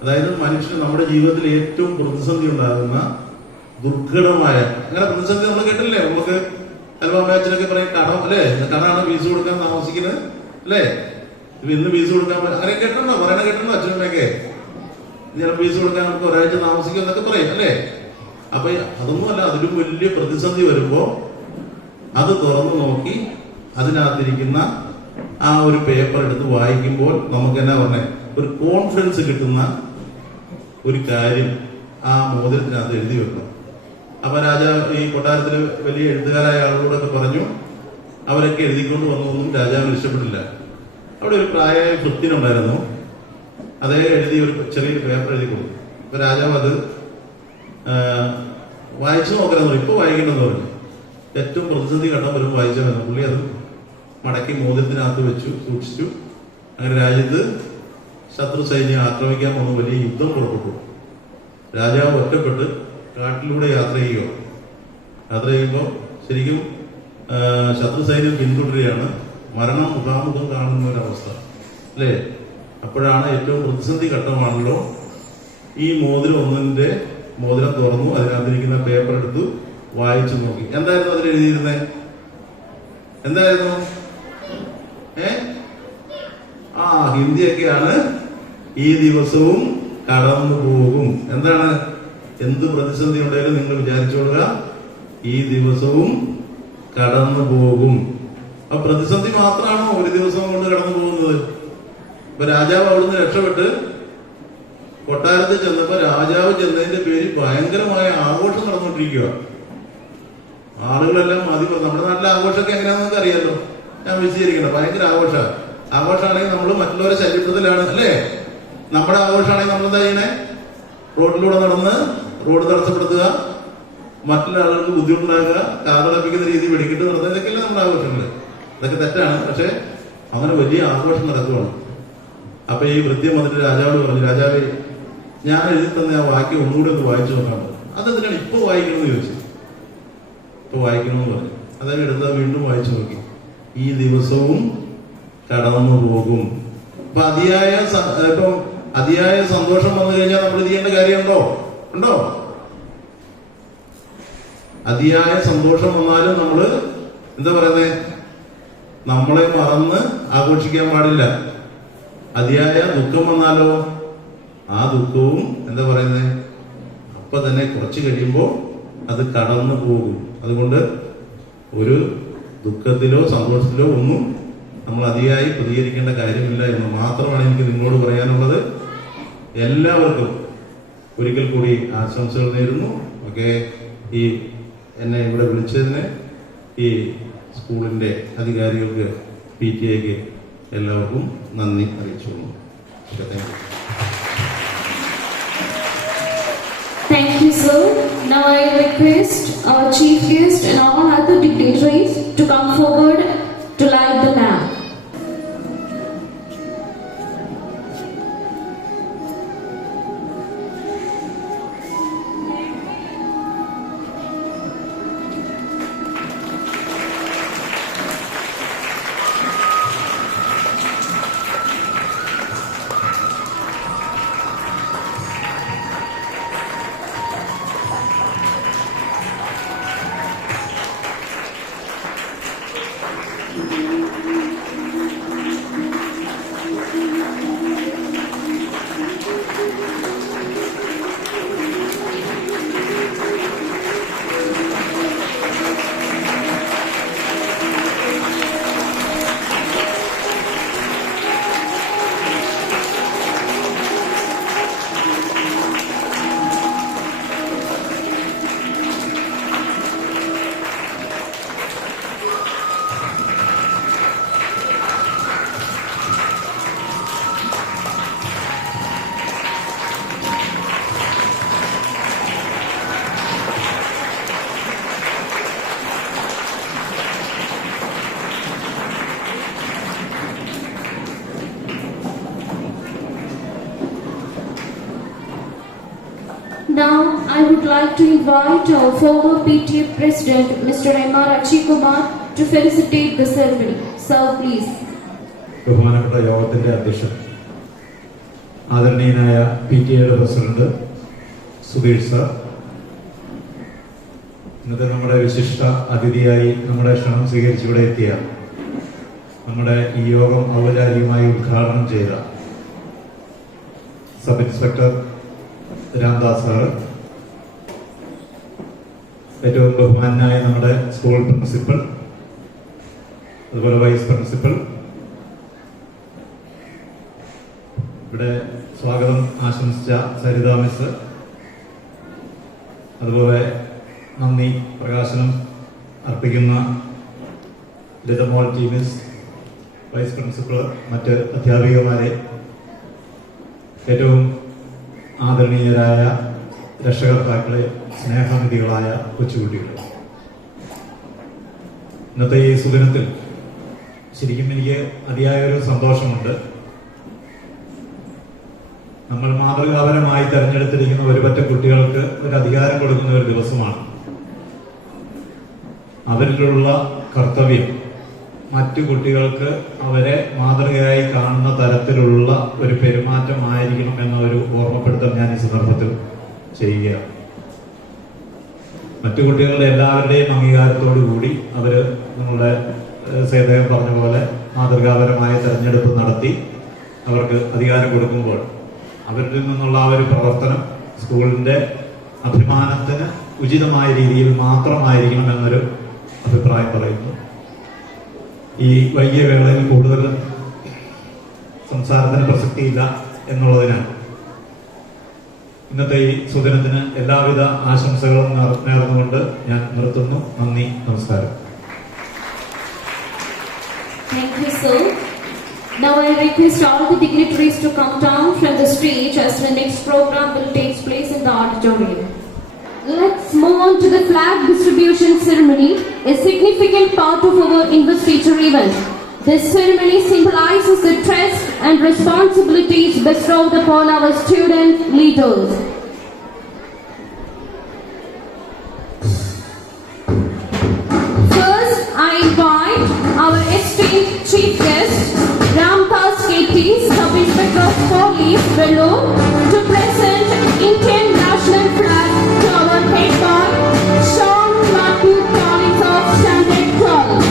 അതായത് മനുഷ്യന് നമ്മുടെ ജീവിതത്തിൽ ഏറ്റവും പ്രതിസന്ധി ഉണ്ടാകുന്ന ദുർഘടമായ അങ്ങനെ പ്രതിസന്ധി നമ്മൾ കേട്ടില്ലേ? നമുക്ക് ചിലപ്പോൾ അമ്മയച്ഛനൊക്കെ പറയും കടം അല്ലേ, കടമാണ് ഫീസ് കൊടുക്കാൻ താമസിക്കുന്നത് അല്ലേ, ഇന്ന് ഫീസ് കൊടുക്കാൻ അങ്ങനെ കേട്ടിട്ടുണ്ടോ? പറയണ കേട്ടിട്ടുണ്ടോ? അച്ഛനമ്മയൊക്കെ ചില ഫീസ് കൊടുക്കാൻ നമുക്ക് ഒരാഴ്ച താമസിക്കും എന്നൊക്കെ പറയും അല്ലേ? അപ്പൊ അതൊന്നുമല്ല, അതിലും വലിയ പ്രതിസന്ധി വരുമ്പോ അത് തുറന്നു നോക്കി അതിനകത്തിരിക്കുന്ന ആ ഒരു പേപ്പർ എടുത്ത് വായിക്കുമ്പോൾ നമുക്ക് എന്നാ പറഞ്ഞേ ഒരു കോൺഫിഡൻസ് കിട്ടുന്ന ഒരു കാര്യം ആ മോതിരത്തിനകത്ത് എഴുതി വെക്കണം. അപ്പൊ രാജാവ് ഈ കൊട്ടാരത്തില് വലിയ എഴുത്തുകാരായ ആളുകളോടൊക്കെ പറഞ്ഞു. അവരൊക്കെ എഴുതിക്കൊണ്ട് വന്നൊന്നും രാജാവിന് ഇഷ്ടപ്പെട്ടില്ല. അവിടെ ഒരു പ്രായമായ ഭൃത്യനുണ്ടായിരുന്നു. അതേ എഴുതി ഒരു ചെറിയൊരു പേപ്പർ എഴുതി കൊടുത്തു. അപ്പൊ രാജാവ് അത് വായിച്ചു നോക്കണമെന്ന് പറഞ്ഞു. ഇപ്പൊ വായിക്കണമെന്ന് പറഞ്ഞു. ഏറ്റവും പ്രതിസന്ധി ഘട്ടം വരും വായിച്ചാൽ മതി. പുള്ളി അത് മടക്കി മോതിരത്തിനകത്ത് വെച്ചു, സൂക്ഷിച്ചു. അങ്ങനെ രാജ്യത്ത് ശത്രു സൈന്യം ആക്രമിക്കാൻ വന്ന് വലിയ യുദ്ധം പുറപ്പെട്ടു. രാജാവ് ഒറ്റപ്പെട്ട് കാട്ടിലൂടെ യാത്ര ചെയ്യുമ്പോൾ ശരിക്കും ശത്രു സൈന്യം പിന്തുടരുകയാണ്. മരണം മുഖാമുഖം കാണുന്ന ഒരവസ്ഥ അല്ലേ? അപ്പോഴാണ് ഏറ്റവും പ്രതിസന്ധി ഘട്ടമാണല്ലോ. ഈ മോതിരം തുറന്നു, അതിനകത്തിരിക്കുന്ന പേപ്പർ എടുത്തു വായിച്ചു നോക്കി. എന്തായിരുന്നു അതിൽ എഴുതിയിരുന്നത്? എന്തായിരുന്നു? ഹിന്ദിയൊക്കെയാണ്. ഈ ദിവസവും കടന്നു പോകും. എന്താണ്? എന്ത് പ്രതിസന്ധി ഉണ്ടെങ്കിലും നിങ്ങൾ വിചാരിച്ചോളുക, ഈ ദിവസവും കടന്നു പോകും. ആ പ്രതിസന്ധി മാത്രമാണോ ഒരു ദിവസം കൊണ്ട് കടന്നു പോകുന്നത്? ഇപ്പൊ രാജാവ് അവിടുന്ന് രക്ഷപ്പെട്ട് കൊട്ടാരത്തിൽ ചെന്നപ്പോ രാജാവ് ചെന്നതിന്റെ പേരിൽ ഭയങ്കരമായ ആഘോഷം നടന്നുകൊണ്ടിരിക്കുക. ആളുകളെല്ലാം നമ്മുടെ നാട്ടിലെ ആഘോഷമൊക്കെ എങ്ങനെയാണെന്ന് നമുക്ക് അറിയാലോ. ഞാൻ വിശദീകരിക്കണം. ഭയങ്കര ആഘോഷമാണെങ്കിൽ നമ്മൾ മറ്റുള്ളവരെ ശല്യപ്പെടുത്തലാണ് അല്ലേ? നമ്മുടെ ആഘോഷമാണെങ്കിൽ നമ്മൾ എന്താ ചെയ്യണേ? റോഡിലൂടെ നടന്ന് റോഡ് തടസ്സപ്പെടുത്തുക, മറ്റുള്ള ആളുകൾക്ക് ബുദ്ധിമുട്ടുണ്ടാകുക, കാതടപ്പിക്കുന്ന രീതി വെടിക്കിട്ട് നടത്തുക, ഇതൊക്കെയല്ലേ നമ്മുടെ ആഘോഷങ്ങൾ. ഇതൊക്കെ തെറ്റാണ്. പക്ഷെ അങ്ങനെ വലിയ ആഘോഷം നടക്കുവാണ്. അപ്പൊ ഈ വൃദ്ധ്യം വന്നിട്ട് രാജാവോട് പറഞ്ഞു, രാജാവേ ഞാൻ എഴുതി തന്നെ ആ വാക്യം ഒന്നുകൂടെ ഒന്ന് വായിച്ചു നോക്കാൻ പറഞ്ഞു. അതെന്തിനാണ് ഇപ്പൊ വായിക്കണമെന്ന് ചോദിച്ചു. ഇപ്പൊ വായിക്കണമെന്ന് പറഞ്ഞു. അതൊക്കെ എടുത്താൽ വീണ്ടും വായിച്ചു നോക്കി. ഈ ദിവസവും കടന്നു പോകും. അപ്പൊ അതിയായ സന്തോഷം വന്നു കഴിഞ്ഞാൽ നമ്മൾ ഇത് ചെയ്യേണ്ട കാര്യമുണ്ടോ? ഉണ്ടോ? അതിയായ സന്തോഷം വന്നാലും നമ്മൾ എന്താ പറയുന്നത്? നമ്മളെ മറന്ന് ആഘോഷിക്കാൻ പാടില്ല. അതിയായ ദുഃഖം വന്നാലോ ആ ദുഃഖവും എന്താ പറയുന്നത്? അപ്പൊ തന്നെ കുറച്ച് കഴിയുമ്പോൾ അത് കടന്നു പോകും. അതുകൊണ്ട് ഒരു ദുഃഖത്തിലോ സന്തോഷത്തിലോ ഒന്നും നമ്മൾ അതിയായി പ്രതികരിക്കേണ്ട കാര്യമില്ല എന്ന് മാത്രമാണ് എനിക്ക് നിങ്ങളോട് പറയാനുള്ളത്. എല്ലാവർക്കും ഒരിക്കൽ കൂടി ആശംസകൾ നേരുന്നു. ഓക്കെ, ഈ എന്നെ ഇവിടെ വിളിച്ചതിന് ഈ സ്കൂളിന്റെ അധികാരികൾക്ക് PTA എല്ലാവർക്കും നന്ദി അറിയിച്ചുകൊള്ളുന്നു. Thank you, sir. Now I request our chief guest and all other dignitaries to come forward to light the lamp. Now, I would like to invite our former PTA President, Mr. M.R. Achikumar, to felicitate the ceremony. Sir, please. ബഹുമാനപ്പെട്ട യോഗത്തിന്റെ അധ്യക്ഷൻ, ആദരണീയനായ PTA president Sudheer സർ, ഇന്നത്തെ നമ്മുടെ വിശിഷ്ട അതിഥിയായി നമ്മുടെ ക്ഷണം സ്വീകരിച്ച് ഇവിടെ എത്തിയ നമ്മുടെ ഈ യോഗം ഔപചാരികമായി ഉദ്ഘാടനം ചെയ്ത സബ് ഇൻസ്പെക്ടർ രാംദാസ് സാർ, ഏറ്റവും ബഹുമാനായ നമ്മുടെ സ്കൂൾ പ്രിൻസിപ്പൽ, അതുപോലെ വൈസ് പ്രിൻസിപ്പൽ, ഇവിടെ സ്വാഗതം ആശംസിച്ച സരിത മിസ്, അതുപോലെ നന്ദി പ്രകാശനം അർപ്പിക്കുന്ന ലതമോൾ ടി മിസ്, വൈസ് പ്രിൻസിപ്പൽ, മറ്റ് അധ്യാപികമാരെ, ഏറ്റവും ആദരണീയരായ രക്ഷകർത്താക്കളെ, സ്നേഹനിധികളായ കൊച്ചുകുട്ടികൾ, ഇന്നത്തെ ഈ സുദിനത്തിൽ ശരിക്കും എനിക്ക് അതിയായൊരു സന്തോഷമുണ്ട്. നമ്മൾ മാതൃകാപരമായി തെരഞ്ഞെടുത്തിരിക്കുന്ന ഒരുപറ്റ കുട്ടികൾക്ക് ഒരു അധികാരം കൊടുക്കുന്ന ഒരു ദിവസമാണ്. അവരിലുള്ള കർത്തവ്യം മറ്റു കുട്ടികൾക്ക് അവരെ മാതൃകയായി കാണുന്ന തരത്തിലുള്ള ഒരു പെരുമാറ്റമായിരിക്കണം എന്ന ഒരു ഓർമ്മപ്പെടുത്തൽ ഞാൻ ഈ സന്ദർഭത്തിൽ ചെയ്യുകയാണ്. മറ്റു കുട്ടികളുടെ എല്ലാവരുടെയും അംഗീകാരത്തോടു കൂടി അവര് നമ്മളുടെ സേതകൻ പറഞ്ഞ പോലെ മാതൃകാപരമായ തെരഞ്ഞെടുപ്പ് നടത്തി അവർക്ക് അധികാരം കൊടുക്കുമ്പോൾ അവരിൽ നിന്നുള്ള ആ ഒരു പ്രവർത്തനം സ്കൂളിന്റെ അഭിമാനത്തിന് ഉചിതമായ രീതിയിൽ മാത്രമായിരിക്കണം എന്നൊരു അഭിപ്രായം പറയുന്നു. ഈ വൈകിയ വേളയിൽ കൂടുതൽ സംസാരത്തിന് പ്രസക്തിയില്ല എന്നുള്ളതിനാൽ ഇന്നത്തെ ഈ സുദിനത്തിന് എല്ലാവിധ ആശംസകളും നേർന്നുകൊണ്ട് ഞാൻ നിർത്തുന്നു. നന്ദി, നമസ്കാരം. Thank you, sir. Now I request all the dignitaries to come down from the stage as the next program will take place in the auditorium. Let's move on to the flag distribution ceremony, a significant part of our investiture event. This ceremony symbolizes the trust and responsibilities bestowed upon our student leaders. First, I invite our esteemed chief guest, Ramdas KT, Sub-Inspector of Police, Vellore, to present Indian national flag to our head boy, Sean Matthew Collins of Standard 12.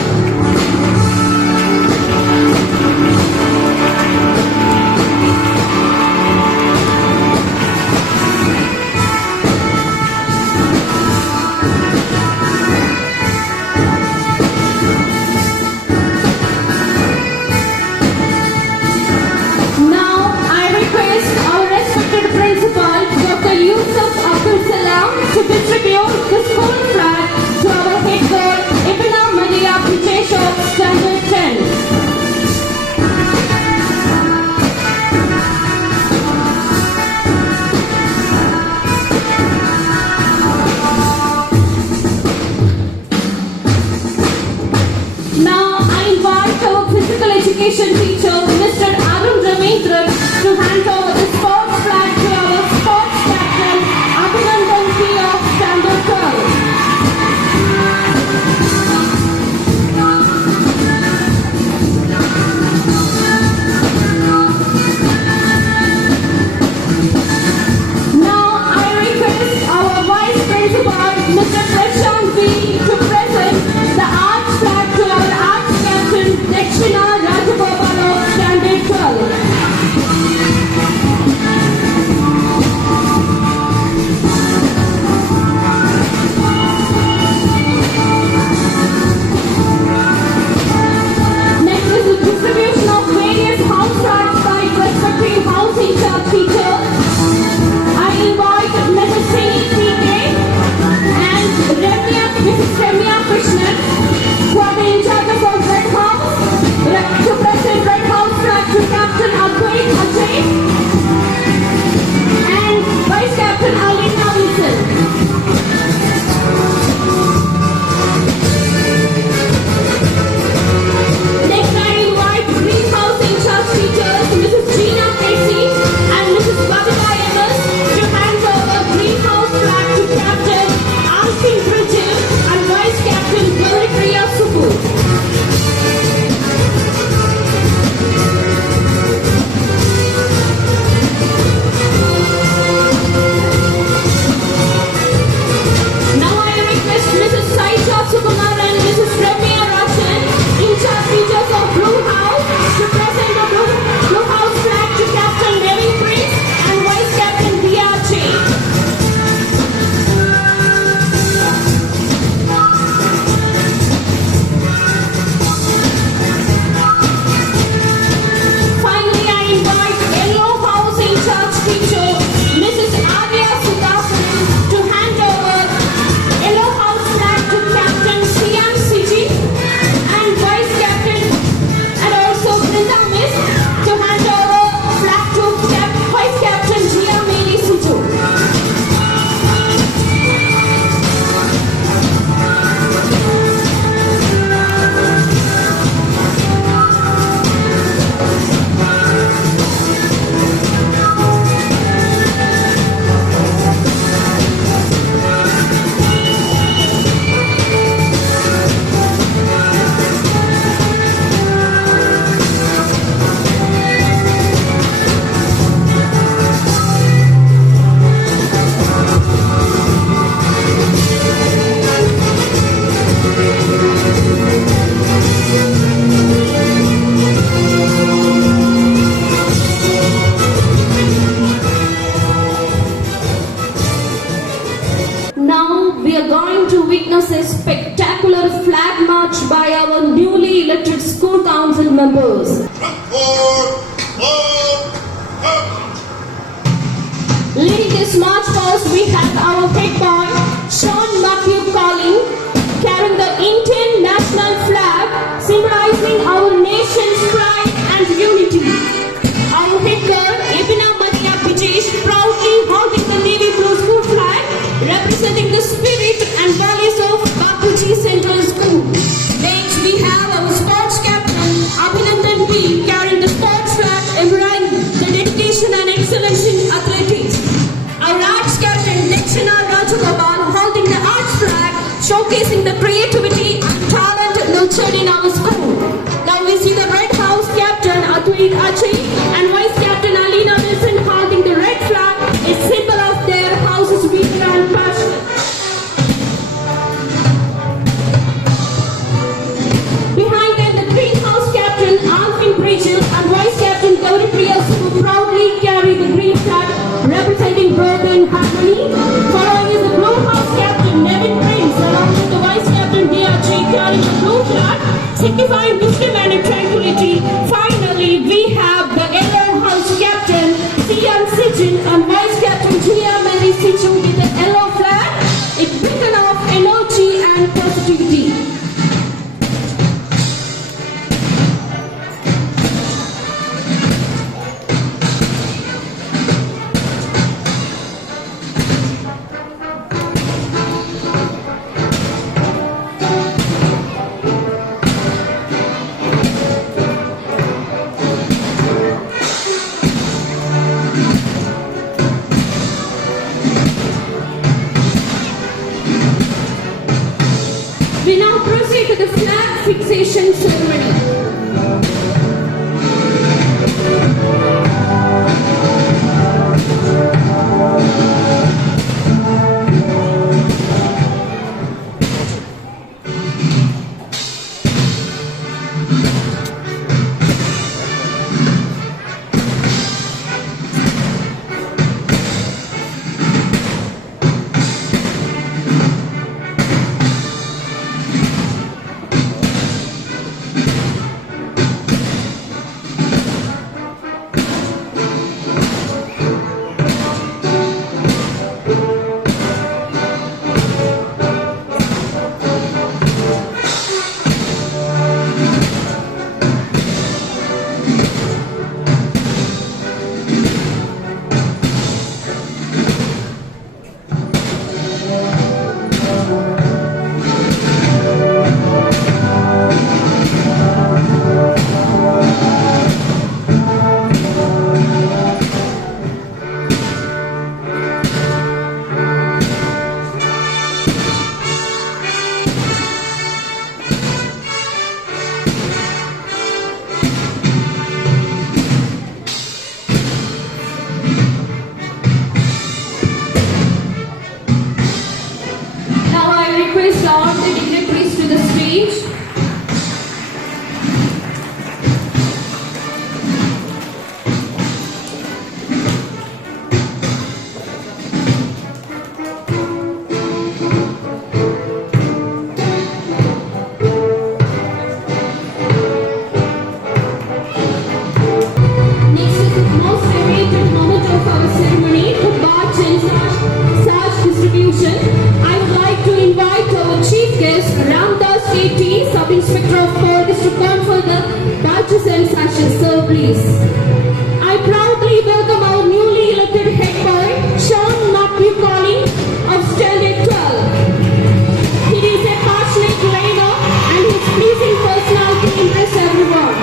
Now I request our March past, we have our head boy, Sean Matthew Collin, carrying the Indian national flag, symbolizing our nation's pride and unity. Our head girl, Ebina Maria Bijesh, proudly holding the navy blue school flag, representing the spirit and values of Bapuji Central School. Next, we have our sports captain, Abhinandan B, carrying the sports flag, embodying the dedication and excellence in athletics. Our arts captain, Lakshana Rajagopal, holding the arts flag, showcasing the creativity and talent nurtured in our school. Now we see the Red House captain, Atwit Achi, and vice captain Alina Wilson holding the red flag, a symbol of their house's vigor and passion. Behind them, the Green House captain, Alvin Bridges, and vice captain Gauri Priya, who proudly carry the green flag, representing birth and harmony. Following is the Blue House captain, Nevin Prince, along with the vice captain, D.R.J., carrying the blue flag, signifying wisdom and tranquility. Finally, we have the Yellow House captain, Sian Sijin, and vice captain, Jia Mary Siju, with the yellow flag, a beacon of energy and positivity. We now proceed to the flag fixation ceremony. Now I request all the dignitaries to the stage. Next is the most awaited moment of our ceremony, the badge and sarge distribution. I would like to invite our chief guest, Ramdas KT, Sub-Inspector of Police, to confer the badges and sashes. Sir, please. I proudly welcome our newly elected head boy, Sean Matthew Collin of Standard 12. He is a passionate learner and his pleasing personality impress everyone.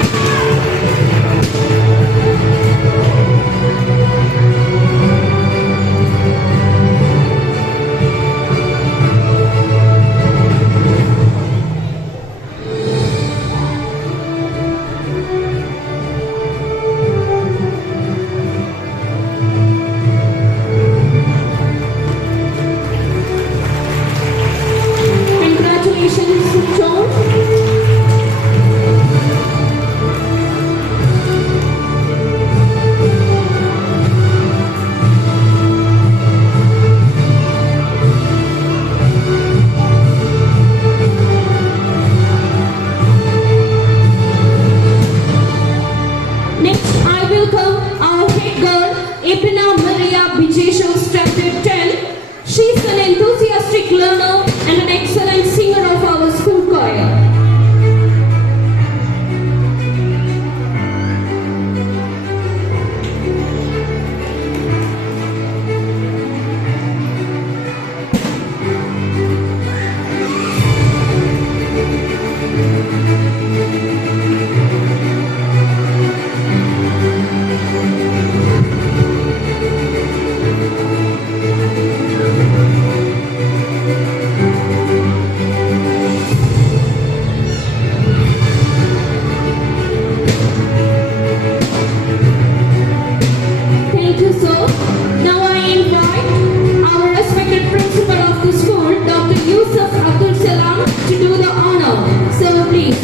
Congratulations, John. Next, I welcome our head girl, Ebina Maria Bijesh, who started energetic learner and an excellent singer of our school choir. Thank you, sir. Now I invite our respected principal of the school, Dr. Yusuf Abdul Salam, to do the honor. Sir, please.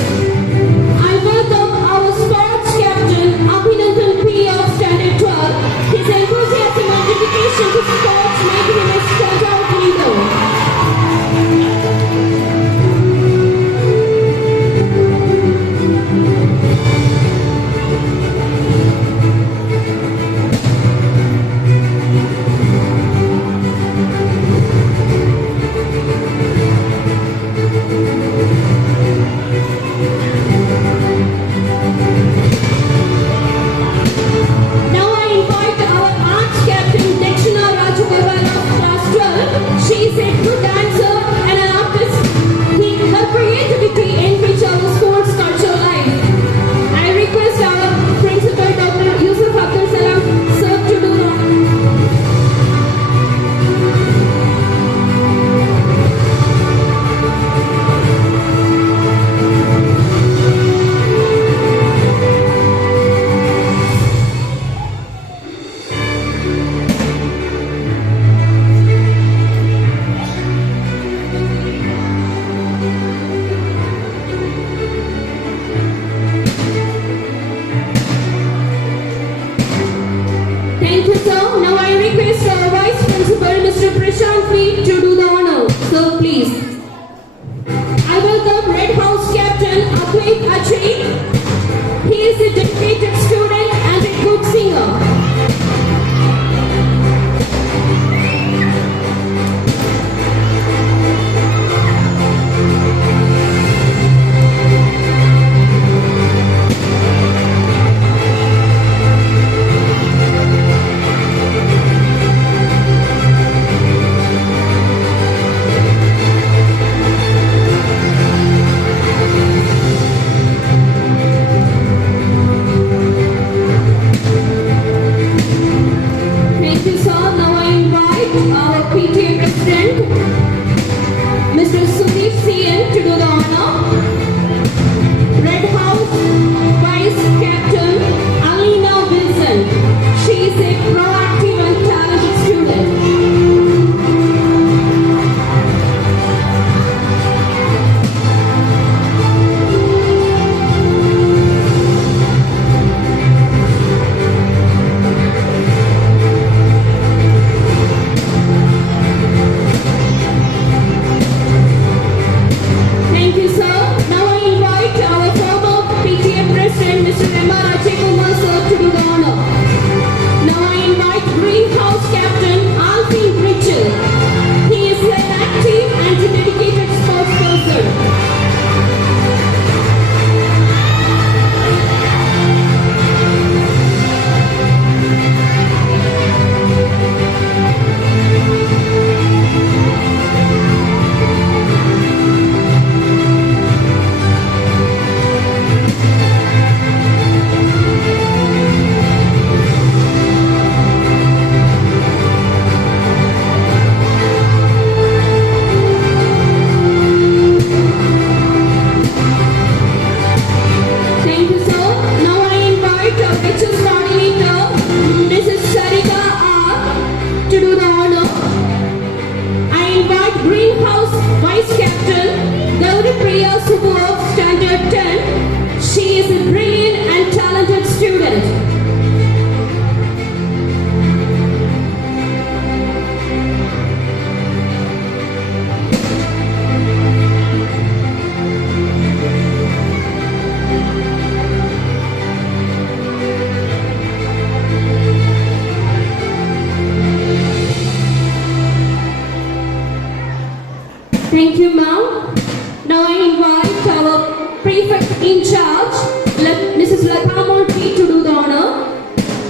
I welcome our sports captain, Abhinandan P. of Standard 12. His enthusiasm and dedication to sports make him a standout leader. Now I invite our arts captain Dakshina Rajagopal of class 12. She is a good dancer and an artist. Her creativity enrich our school's cultural life. I request our principal Dr. Yusuf Abdul Salam sir to do the honor. Thank you, sir. Now I request our Vice Principal, Mr. Prashant P. to do the honor. Sir, please. I welcome Red House Captain Advait Achari. He is a dedicated student and a good singer. Thank you, sir. Now I invite our PTA President, Mr. Sudeep CN, to do the honor. Red House Vice Captain Alina Wilson. She is a proactive and talented student. Thank you, sir. Now I invite our former PTA President, Mr. M.R. Ajaykumar, sir, to do the honor. Now I invite Greenhouse Captain Alvin Mitchell. He is an active and dedicated sports person. Thank you, ma'am. Now I invite our prefect in charge, Mrs. Lathamurthy, to do the honor.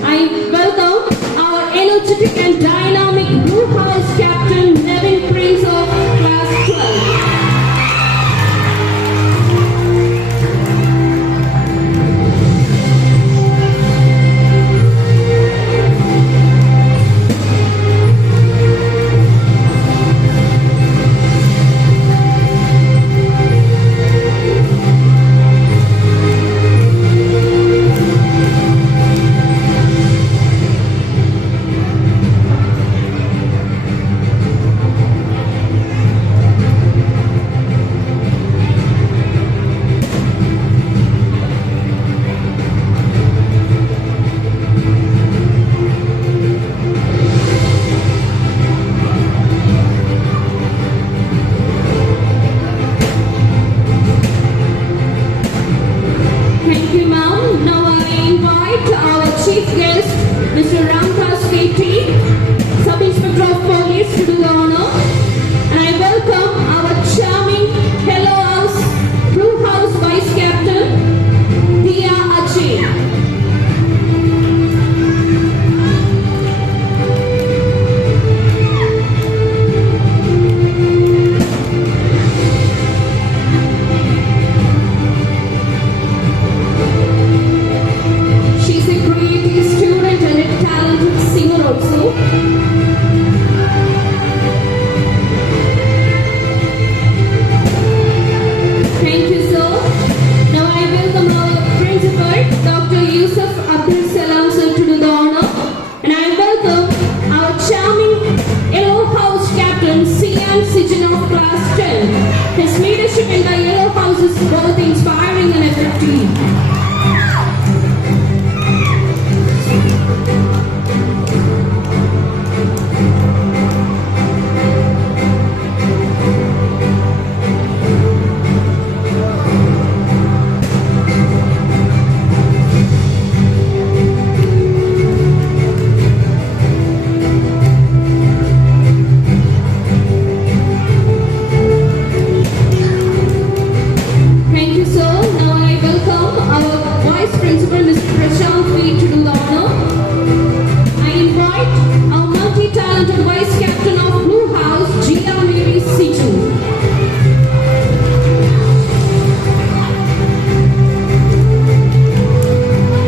I welcome our energetic and dynamic Blue House captain, Nevin Prince of class 12. Thank you, ma'am. Now I invite our chief guest, Mr. Ramdas K.T., Sub-Inspector of Police, to do the honor. And I welcome our charming Hello House, Blue House Vice Captain, Dia Ajay. She's a creative student and a talented singer also. Thank you, sir. Now I welcome our principal, Dr. Yusuf Abdul Salam, sir, to do the honor. And I welcome our charming Yellow House captain, Sian Sijin of class 10. His leadership in the Yellow House is both inspiring and effective. Thank you, sir. Now I welcome our Vice Principal, Mr. Prashant V, to do the honor. I invite our multi-talented Vice Captain of Blue House, Gia Mary Situ.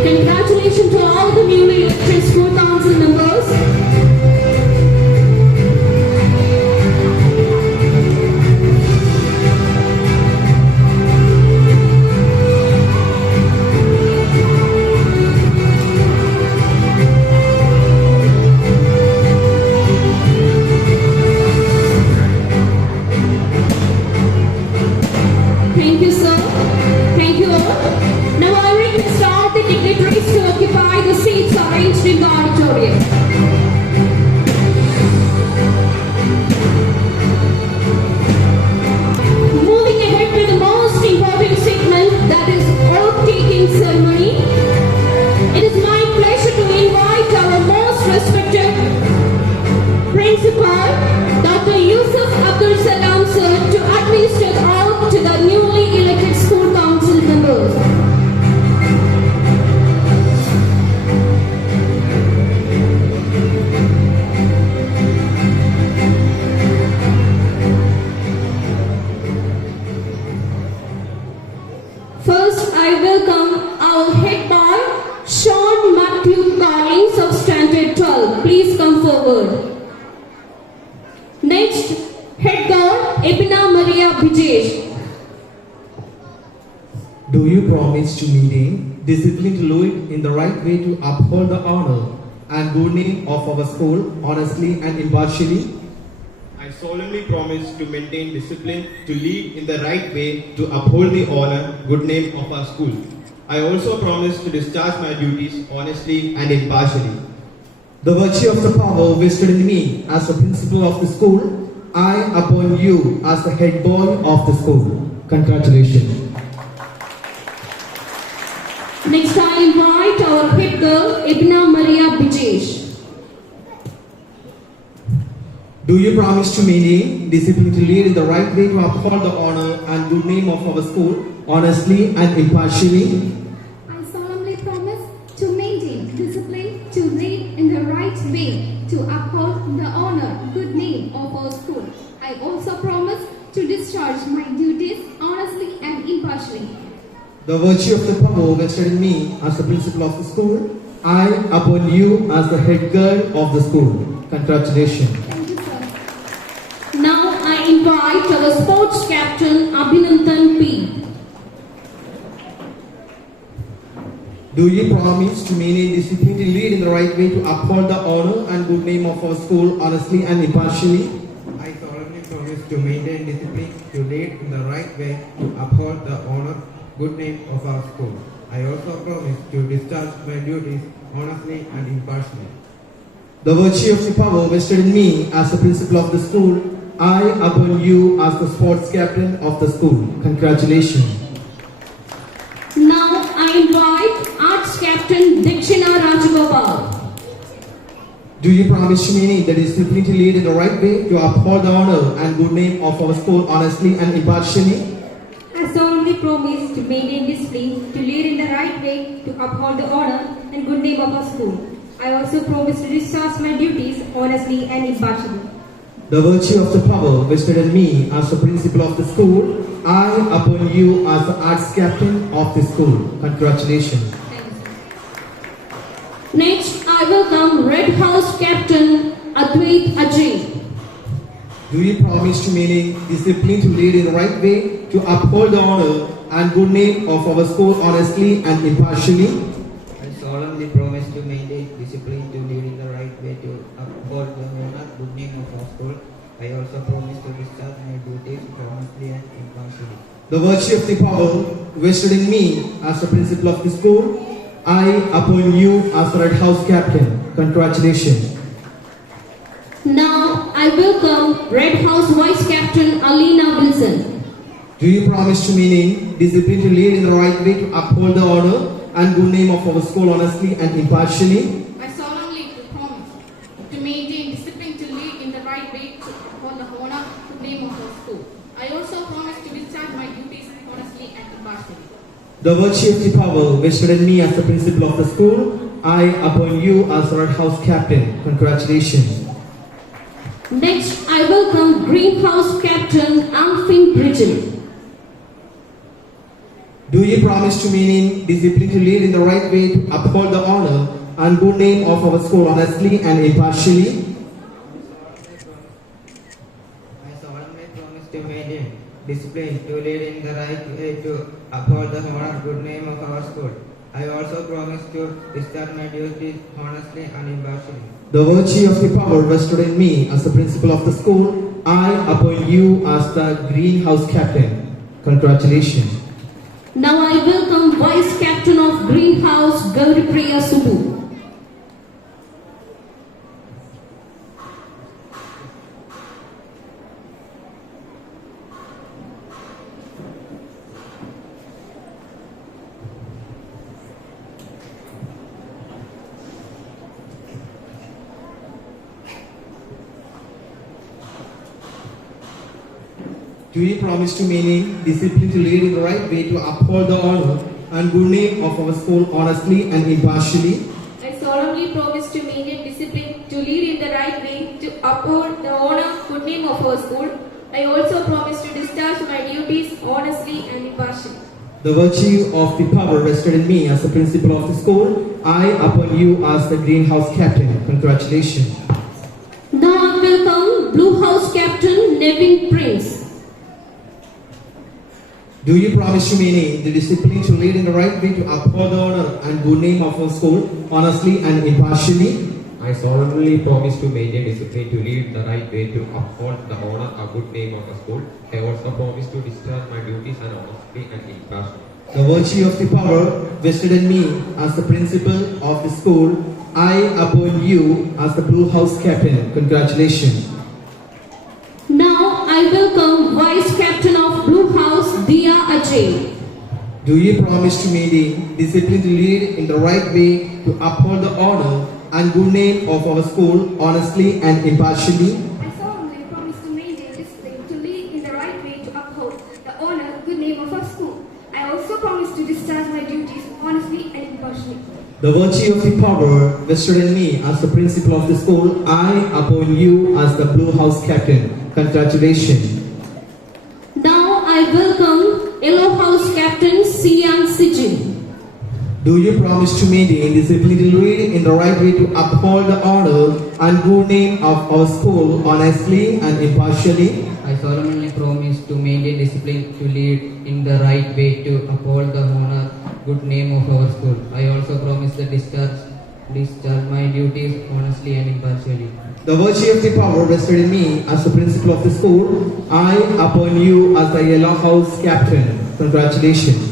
Congratulations to all the newly elected school council members. Thank you, sir. Thank you all. Now I request all the dignitaries to occupy the seats arranged in the auditorium. Moving ahead to the most important segment, that is oath-taking ceremony. It is my pleasure to invite our most respected Principal, Dr. Yusuf Abdul Salam, sir, to administer the oath to the newly elected school council members. First, I welcome our head boy, Sean Matthew Collins of Standard 12. Please come forward. Next, head girl, Epina Maria Bijesh. Do you promise to maintain discipline to lead in the right way to uphold the honor and good name of our school honestly and impartially? I solemnly promise to maintain discipline, to lead in the right way, to uphold the honor, good name of our school. I also promise to discharge my duties honestly and impartially. The virtue of the power vested in me as the principal of the school, I appoint you as the head boy of the school. Congratulations. Next, I invite our head girl, Epina Maria Bijesh. Do you promise to maintain discipline to lead in the right way to uphold the honor and good name of our school honestly and impartially? I solemnly promise to maintain discipline to lead in the right way to uphold the honor, good name of our school. I also promise to discharge my duties honestly and impartially. The virtue of the power vested in me as the principal of the school, I appoint you as the head girl of the school. Congratulations. Thank you, sir. Now I invite our sports captain Abhinandan P. Do you promise to maintain discipline to lead in the right way to uphold the honor and good name of our school honestly and impartially? I solemnly promise to maintain discipline to lead in the right way to uphold the honor, good name of our school. I also promise to discharge my duties honestly and impartially. The virtue of the power vested in me as the principal of the school, I appoint you as the sports captain of the school. Congratulations. Now I invite arts captain Dikshina Rajagopal. Do you promise to maintain the discipline to lead in the right way to uphold the honor and good name of our school honestly and impartially? I solemnly promise to maintain discipline to lead in the right way to uphold the honor and good name of our school. I also promise to discharge my duties honestly and impartially. The virtue of the power vested in me as the principal of the school, I appoint you as the arts captain of the school. Congratulations. Next I welcome Red House captain Advait Ajay. Do you promise to maintain discipline to lead in the right way to uphold the honor and good name of our school honestly and impartially? I solemnly promise to maintain discipline to lead in the right way to uphold the honor, good name of our school. I also promise to discharge my duties honestly and impartially. The virtue of the power vested in me as the principal of the school, I appoint you as the Red House captain. Congratulations. Now I welcome Red House vice captain Alina Wilson. Do you promise to maintain discipline to lead in the right way to uphold the honor and good name of our school honestly and impartially? I solemnly promise to maintain discipline to lead in the right way to uphold the honor, good name of our school. I also promise to discharge my duties honestly and impartially. The virtue of the power vested in me as the principal of the school, I appoint you as the Red House captain. Congratulations. Next I welcome Greenhouse captain Amfin Bridgen. Do you promise to maintain discipline to lead in the right way to uphold the honor and good name of our school honestly and impartially? I solemnly promise to maintain discipline to lead in the right way to uphold the honor, good name of our school. I also promise to discharge my duties honestly and impartially. The virtue of the power vested in me as the principal of the school, I appoint you as the Greenhouse captain. Congratulations. Now I welcome vice captain of Greenhouse Gauripriya Subbu. Do you promise to maintain discipline to lead in the right way to uphold the honor and good name of our school honestly and impartially? I solemnly promise to maintain discipline to lead in the right way to uphold the honor, good name of our school. I also promise to discharge my duties honestly and impartially. The virtue of the power vested in me as the principal of the school, I appoint you as the Greenhouse captain. Congratulations. Now I welcome Blue House captain Nevin Prince. Do you promise to maintain the discipline to lead in the right way to uphold the honor and good name of our school honestly and impartially? I solemnly promise to maintain discipline to lead the right way to uphold the honor and good name of the school. I also promise to discharge my duties and honestly and impartially. The virtue of the power vested in me as the principal of the school, I appoint you as the Blue House captain. Congratulations. Now I welcome vice captain of Blue House Dia Ajay. Do you promise to maintain discipline to lead in the right way to uphold the honor and good name of our school honestly and impartially? I solemnly The virtue of the power vested in me as the principal of the school, I appoint you as the Blue House captain. Congratulations. Now I welcome Yellow House Captain Sian Sijin. Do you promise to maintain discipline to lead in the right way to uphold the honor and good name of our school honestly and impartially? I solemnly promise to maintain discipline to lead in the right way to uphold the honor, good name of our school. I also promise to discharge my duties honestly and impartially. The virtue of the power vested in me as the principal of the school, I appoint you as the Yellow House captain. Congratulations.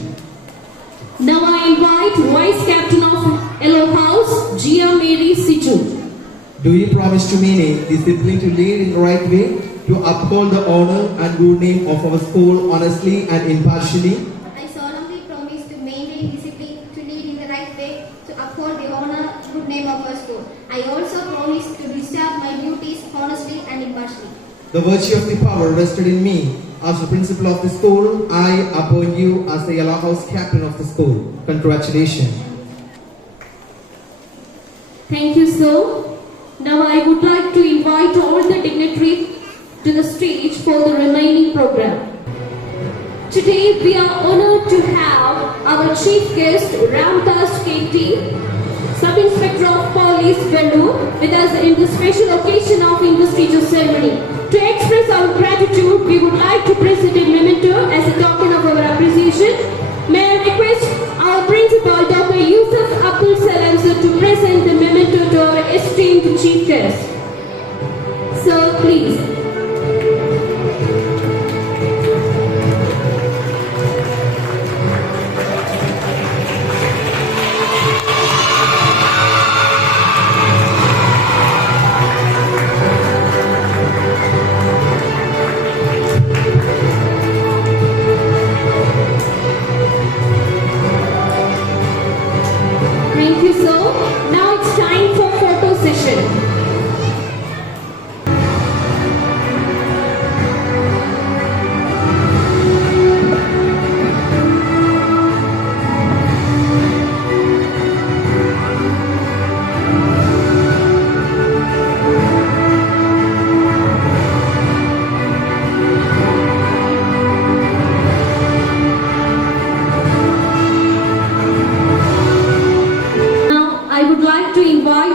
Now I invite Vice Captain of Yellow House, Gia Mary Siju. Do you promise to maintain discipline to lead in the right way to uphold the honor and good name of our school honestly and impartially? I solemnly promise to maintain discipline to lead in the right way to uphold the honor, good name of our school. I also promise to discharge my duties honestly and impartially. The virtue of the power vested in me as the principal of the school, I appoint you as the Yellow House captain of the school. Congratulations. Thank you, sir. Now I would like to invite all the dignitaries to the stage for the remaining program. Today we are honored to have our chief guest Ramdas KT, Sub-Inspector of Police Vellore, with us in the special occasion of investiture ceremony. To express our gratitude, we would like to present a memento as a token of our appreciation. May I request our principal, Dr. Yusuf Abdul Salam, sir, to present the memento to our esteemed chief guest. Sir, please. Thank you, sir. Now it's time for photo session.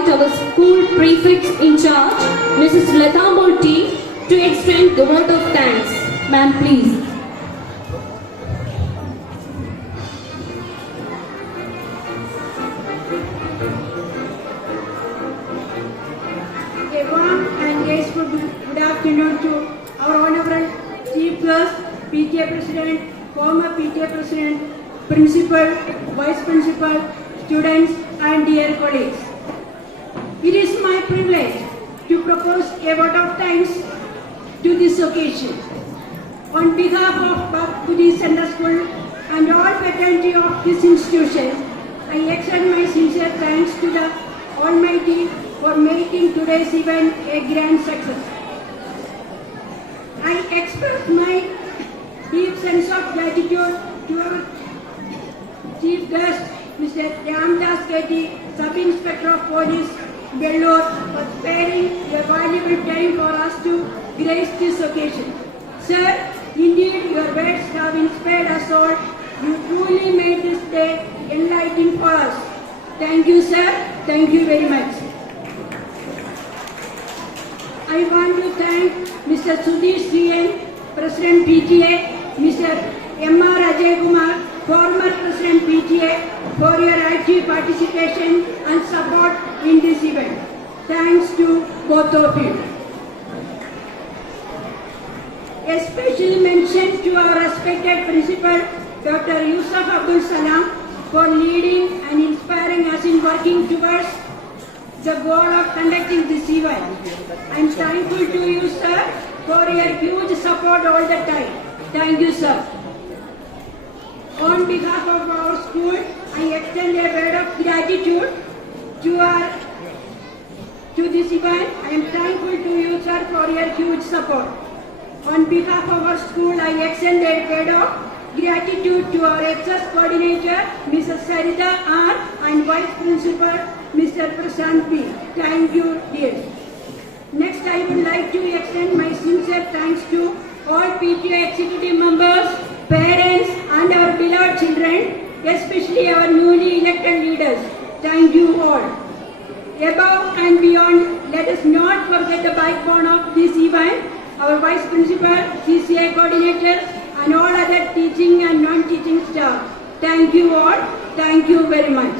Our school prefect in charge, Mrs. Lata Murthy, to extend the word of thanks. Ma'am, please. A warm and graceful good afternoon to our honorable chief guest, PTA president, former PTA president, principal, vice principal, students, and dear colleagues. It is my privilege to propose a vote of thanks to this occasion. On behalf of Babudi Center School and all fraternity of this institution, I extend my sincere thanks to the Almighty for making today's event a grand success. I express my deep sense of gratitude to our chief guest, Mr. Ramdas KT, Sub-Inspector of Police, Vellore, for sparing a valuable time for us to grace this occasion. Sir, indeed your words have inspired us all. You truly made this day enlightening for us. Thank you, sir. Thank you very much. I want to thank Mr. Sudesh CN, President PTA, Mr. M.R. Ajay Kumar, former President PTA, for your active participation and support in this event. Thanks to both of you. A special mention to our respected principal, Dr. Yusuf Abdul Salam, for leading and inspiring us in working towards the goal of conducting this event. I am thankful to you, sir, for your huge support all the time. Thank you, sir. On behalf of our school, I extend a word of gratitude to this event. I am thankful to you, sir, for your huge support. On behalf of our school, I extend a word of Gratitude to our HS coordinator, Mrs. Sarita R. and Vice Principal, Mr. Prashant P. Thank you, dear. Next, I would like to extend my sincere thanks to all PTA executive members, parents, and our beloved children, especially our newly elected leaders. Thank you all. Above and beyond, let us not forget the backbone of this event, our Vice Principal, CCI coordinators, and all other teaching and non-teaching staff. Thank you all. Thank you very much.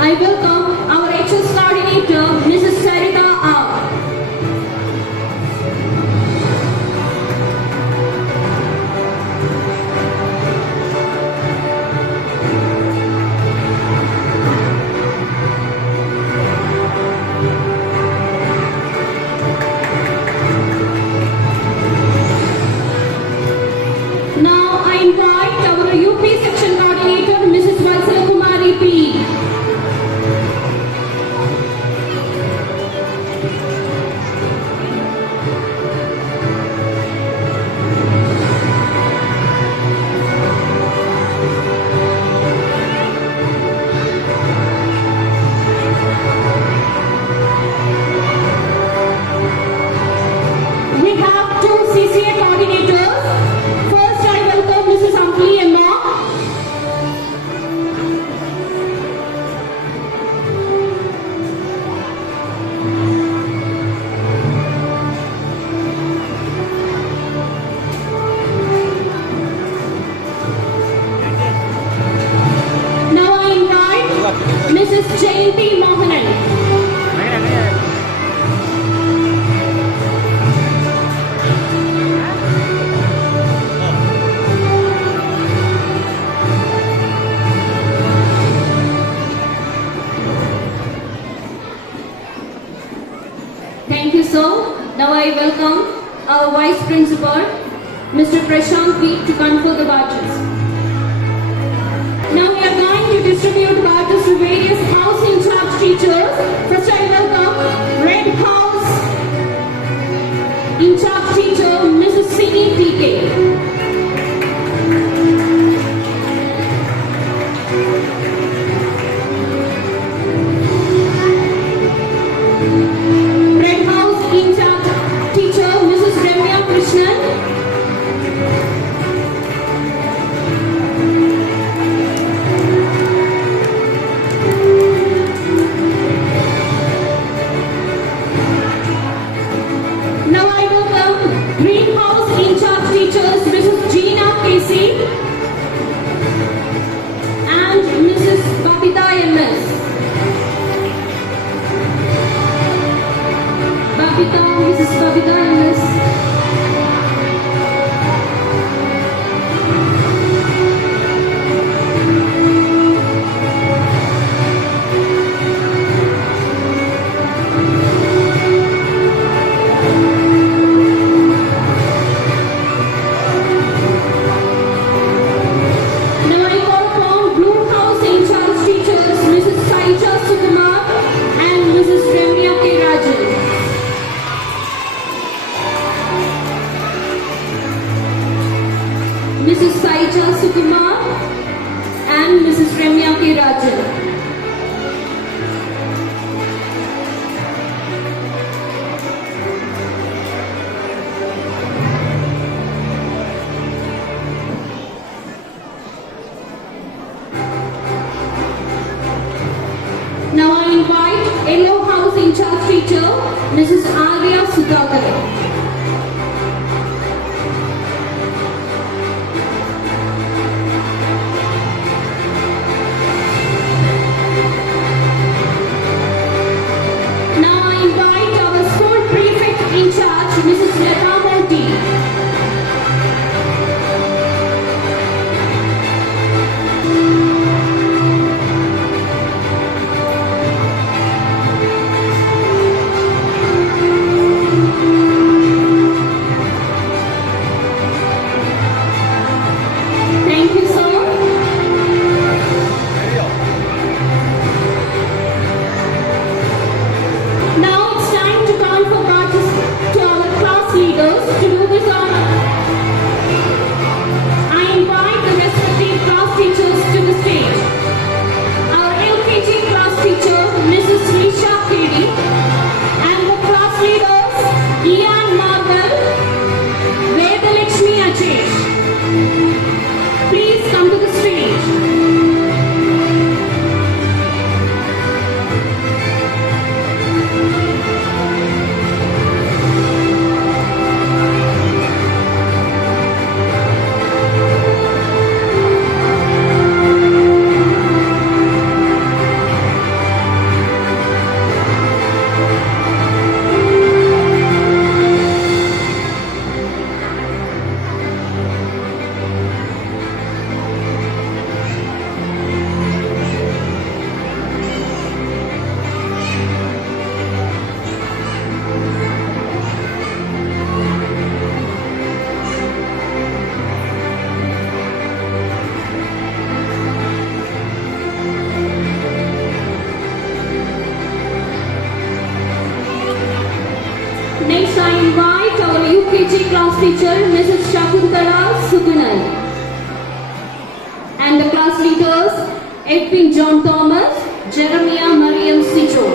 I welcome our HS coordinator, Mrs. Sarita R. Now I invite our UP section coordinator, Mrs. Vatsala Kumari P. We have two CCA coordinators. First, I welcome Mrs. Ampli Emma. Now I invite Mrs. Jayanti Mohanan. Thank you, sir. Now I welcome our Vice Principal, Mr. Prashant P. to confer the badges. Now we are going to distribute badges to various house in charge teachers. First I welcome Red House in charge teacher, Mrs. Sini P.K. Red House in charge teacher, Mrs. Ramya Krishnan. Babita, Mrs. Babita MS. Now I call upon Bloom House in charge teachers, Mrs. Saija Sukumar and Mrs. Remya K. Rajan. Mrs. Saija Sukumar and Mrs. Remya K. Rajan. Now I invite Yellow House in charge teacher, Mrs. Arya Sudhakar. Now I invite our school prefect in charge, Mrs. Leta Monti. Thank you, sir. Now it's time to call for to our class leaders to do this honor. I invite the respective class teachers to the stage. Our LKG class teacher, Mrs. Lisha Kedi, and the class leaders, Ian Marvel, Vedalakshmi Ajesh. Please come to the stage. Next, I invite our UKG class teacher, Mrs. Shakuntala Sugunal, and the class leaders, Edwin John Thomas, Jeremiah Mariam Sicho.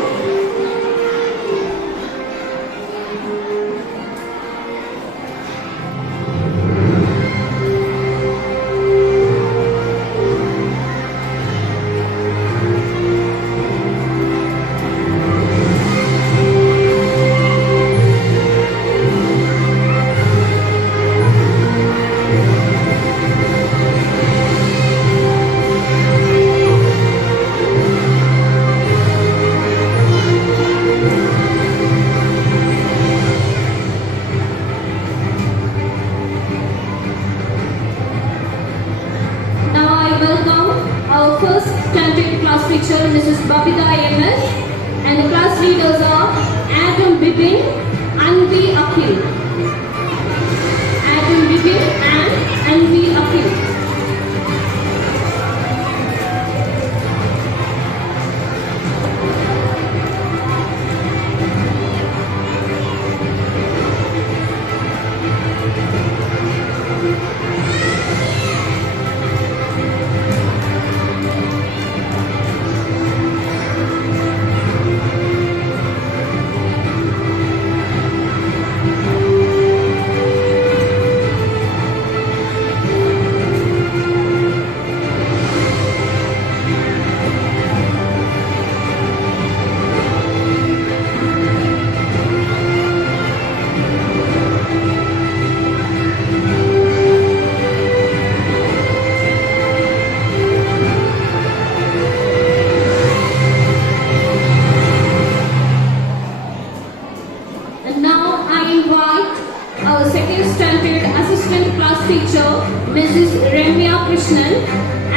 invite our second standard assistant class teacher, Mrs. Ramya Krishnan,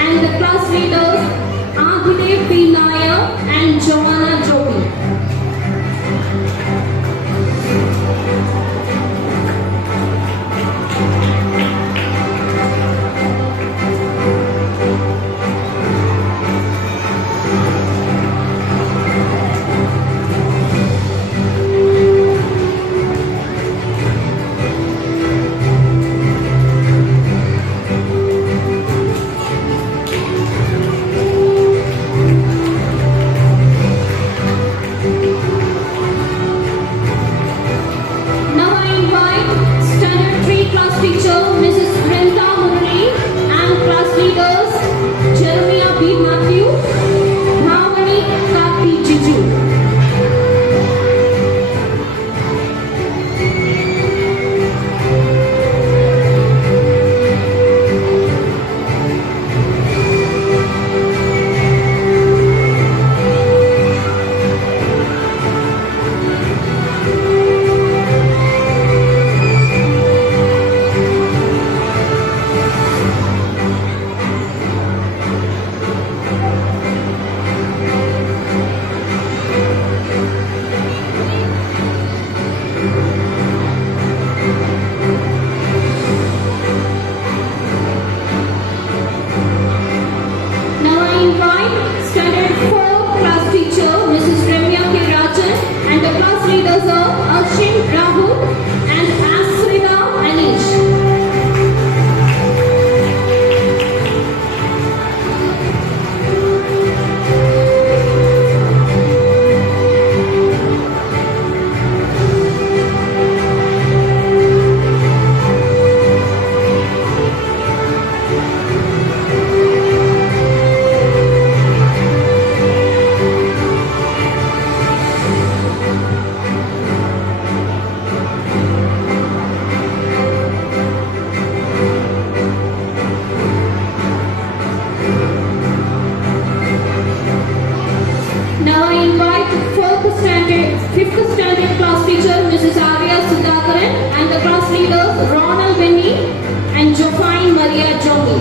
and the class leaders, Abhidev P. Nair and Joanna Jodi. Now I invite Standard 3 class teacher Mrs. Brenda Murali and class leaders Jeremiah B. Matthew, Bhavani Karti Jiju. Now I invite Standard 4 class teacher Mrs. Ramya K. Rajan and the class leaders of Arshin Rahul and Asrina Anish. Now I invite 5th standard class teacher Mrs. Arya Sudhakaran and the class leaders Ronald Benny and Jophine Maria Jomi.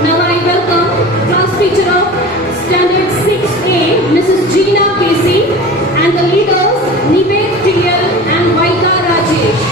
Now I welcome class teacher of Standard 6A, Mrs. Gina Casey, and the leaders Nivek TL and Vaika Rajesh.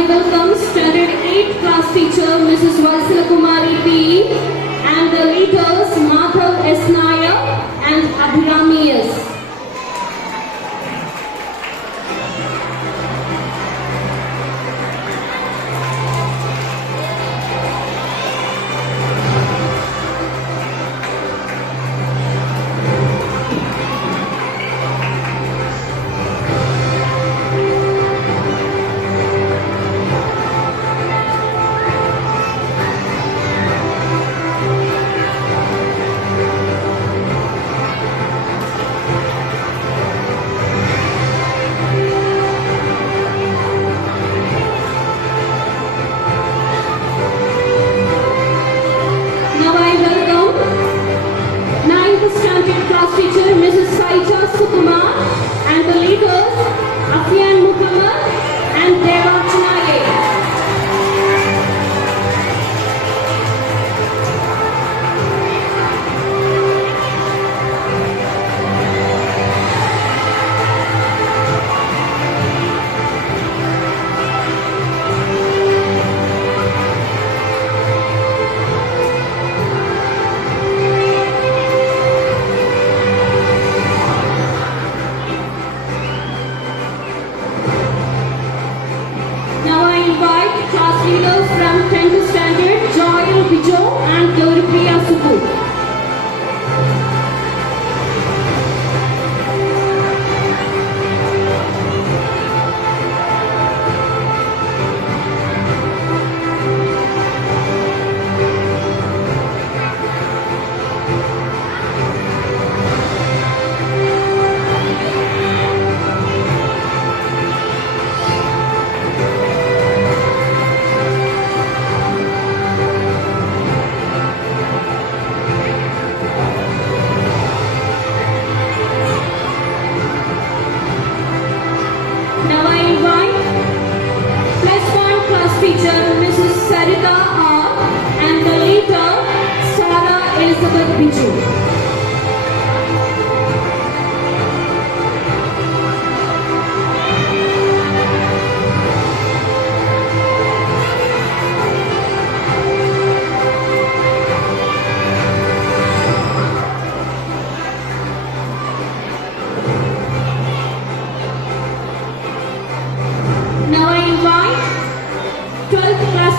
I welcome Standard 8 class teacher Mrs. Vatsala Kumari P. and the leaders Madhav S. Nair and Abhirami S.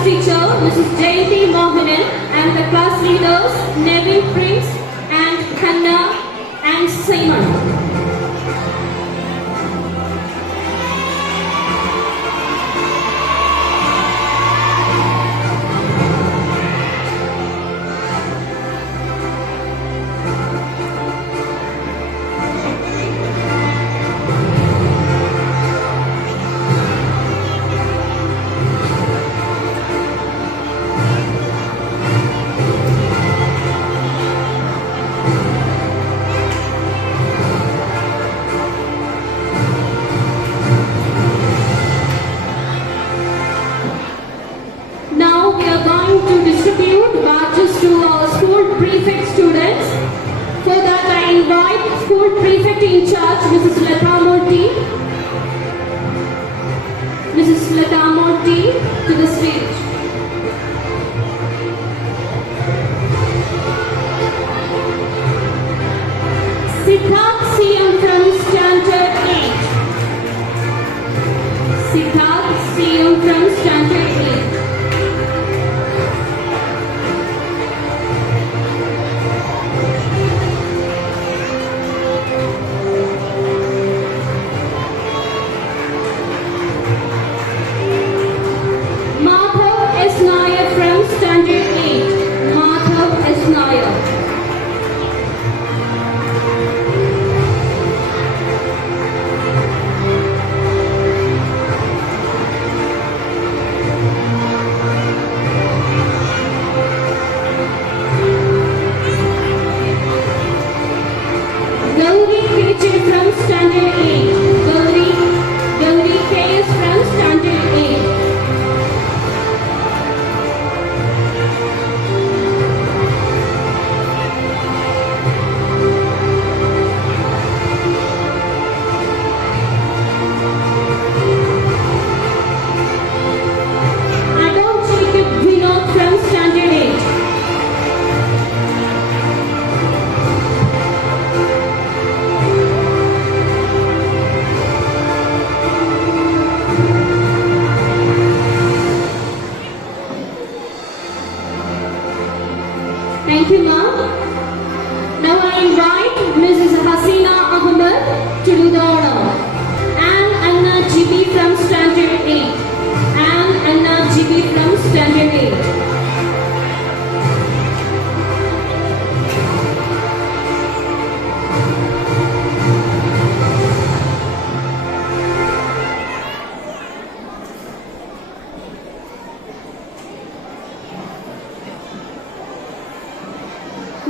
Teacher Mrs. Jayanti Mohanan and the class leaders Nevin Prince and Hannah and Simon. To the stage. Siddharth CM from Standard 8. Siddharth CM from Standard 8. invite Mrs. Hasina Ahmed to do the honor. And Anna GB from Standard 8. And Anna GB from Standard 8.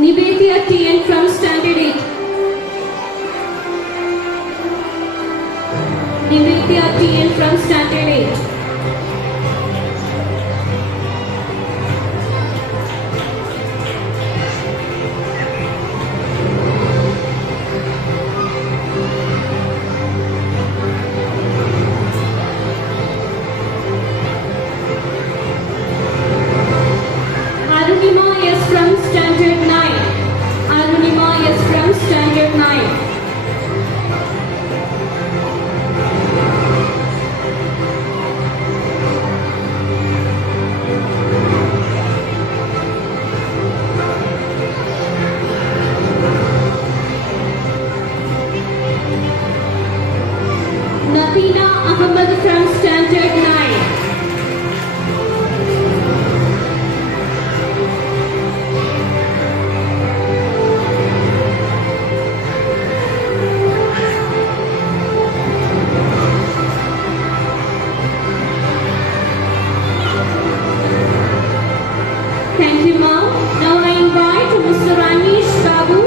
Nivedya TN from Standard 8. Nivedya TN from Standard 8. Arunima is from Standard 9. Arunima is from Standard 9. Natina Ahmed from Standard 9. Thank you, ma'am. Now I invite Mr. Anish Babu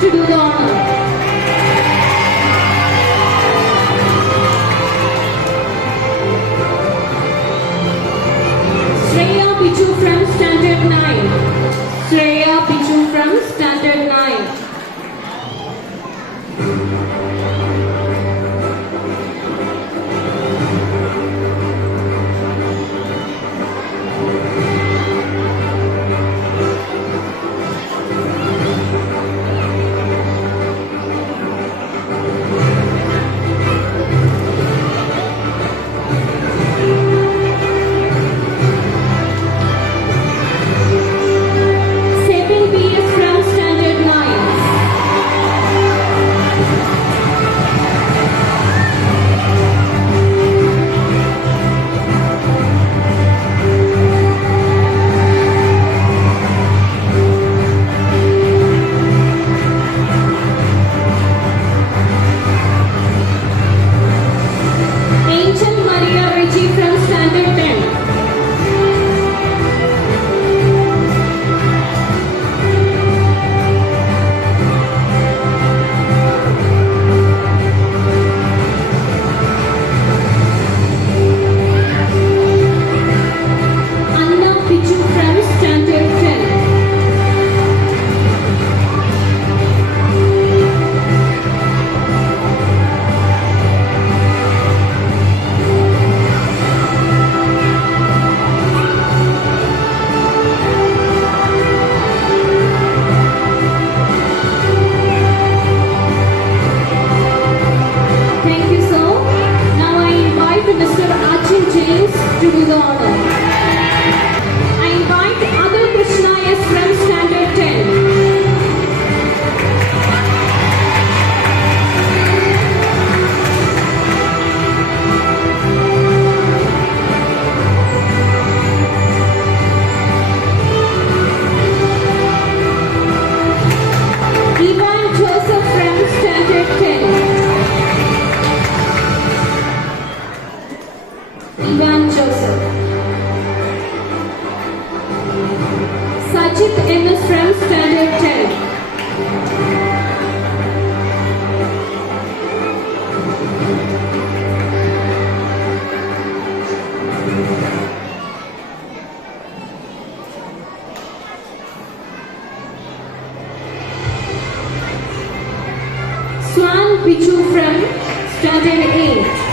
to do the honor. Shreya Bichu from Standard 9. Shreya Bichu from Standard 9. Sepin PS from Standard 9. Angel Maria Ricci from Standard 10. Anna Pichu from Standard 10. Thank you, sir. Now I invite Mr. Achin James to do the honor. I invite Adil Krishna S from Standard 10. Ivan Joseph from Standard 10. Ivan Joseph. Sajid MS from Standard 10. Swan Pichu from Standard 8.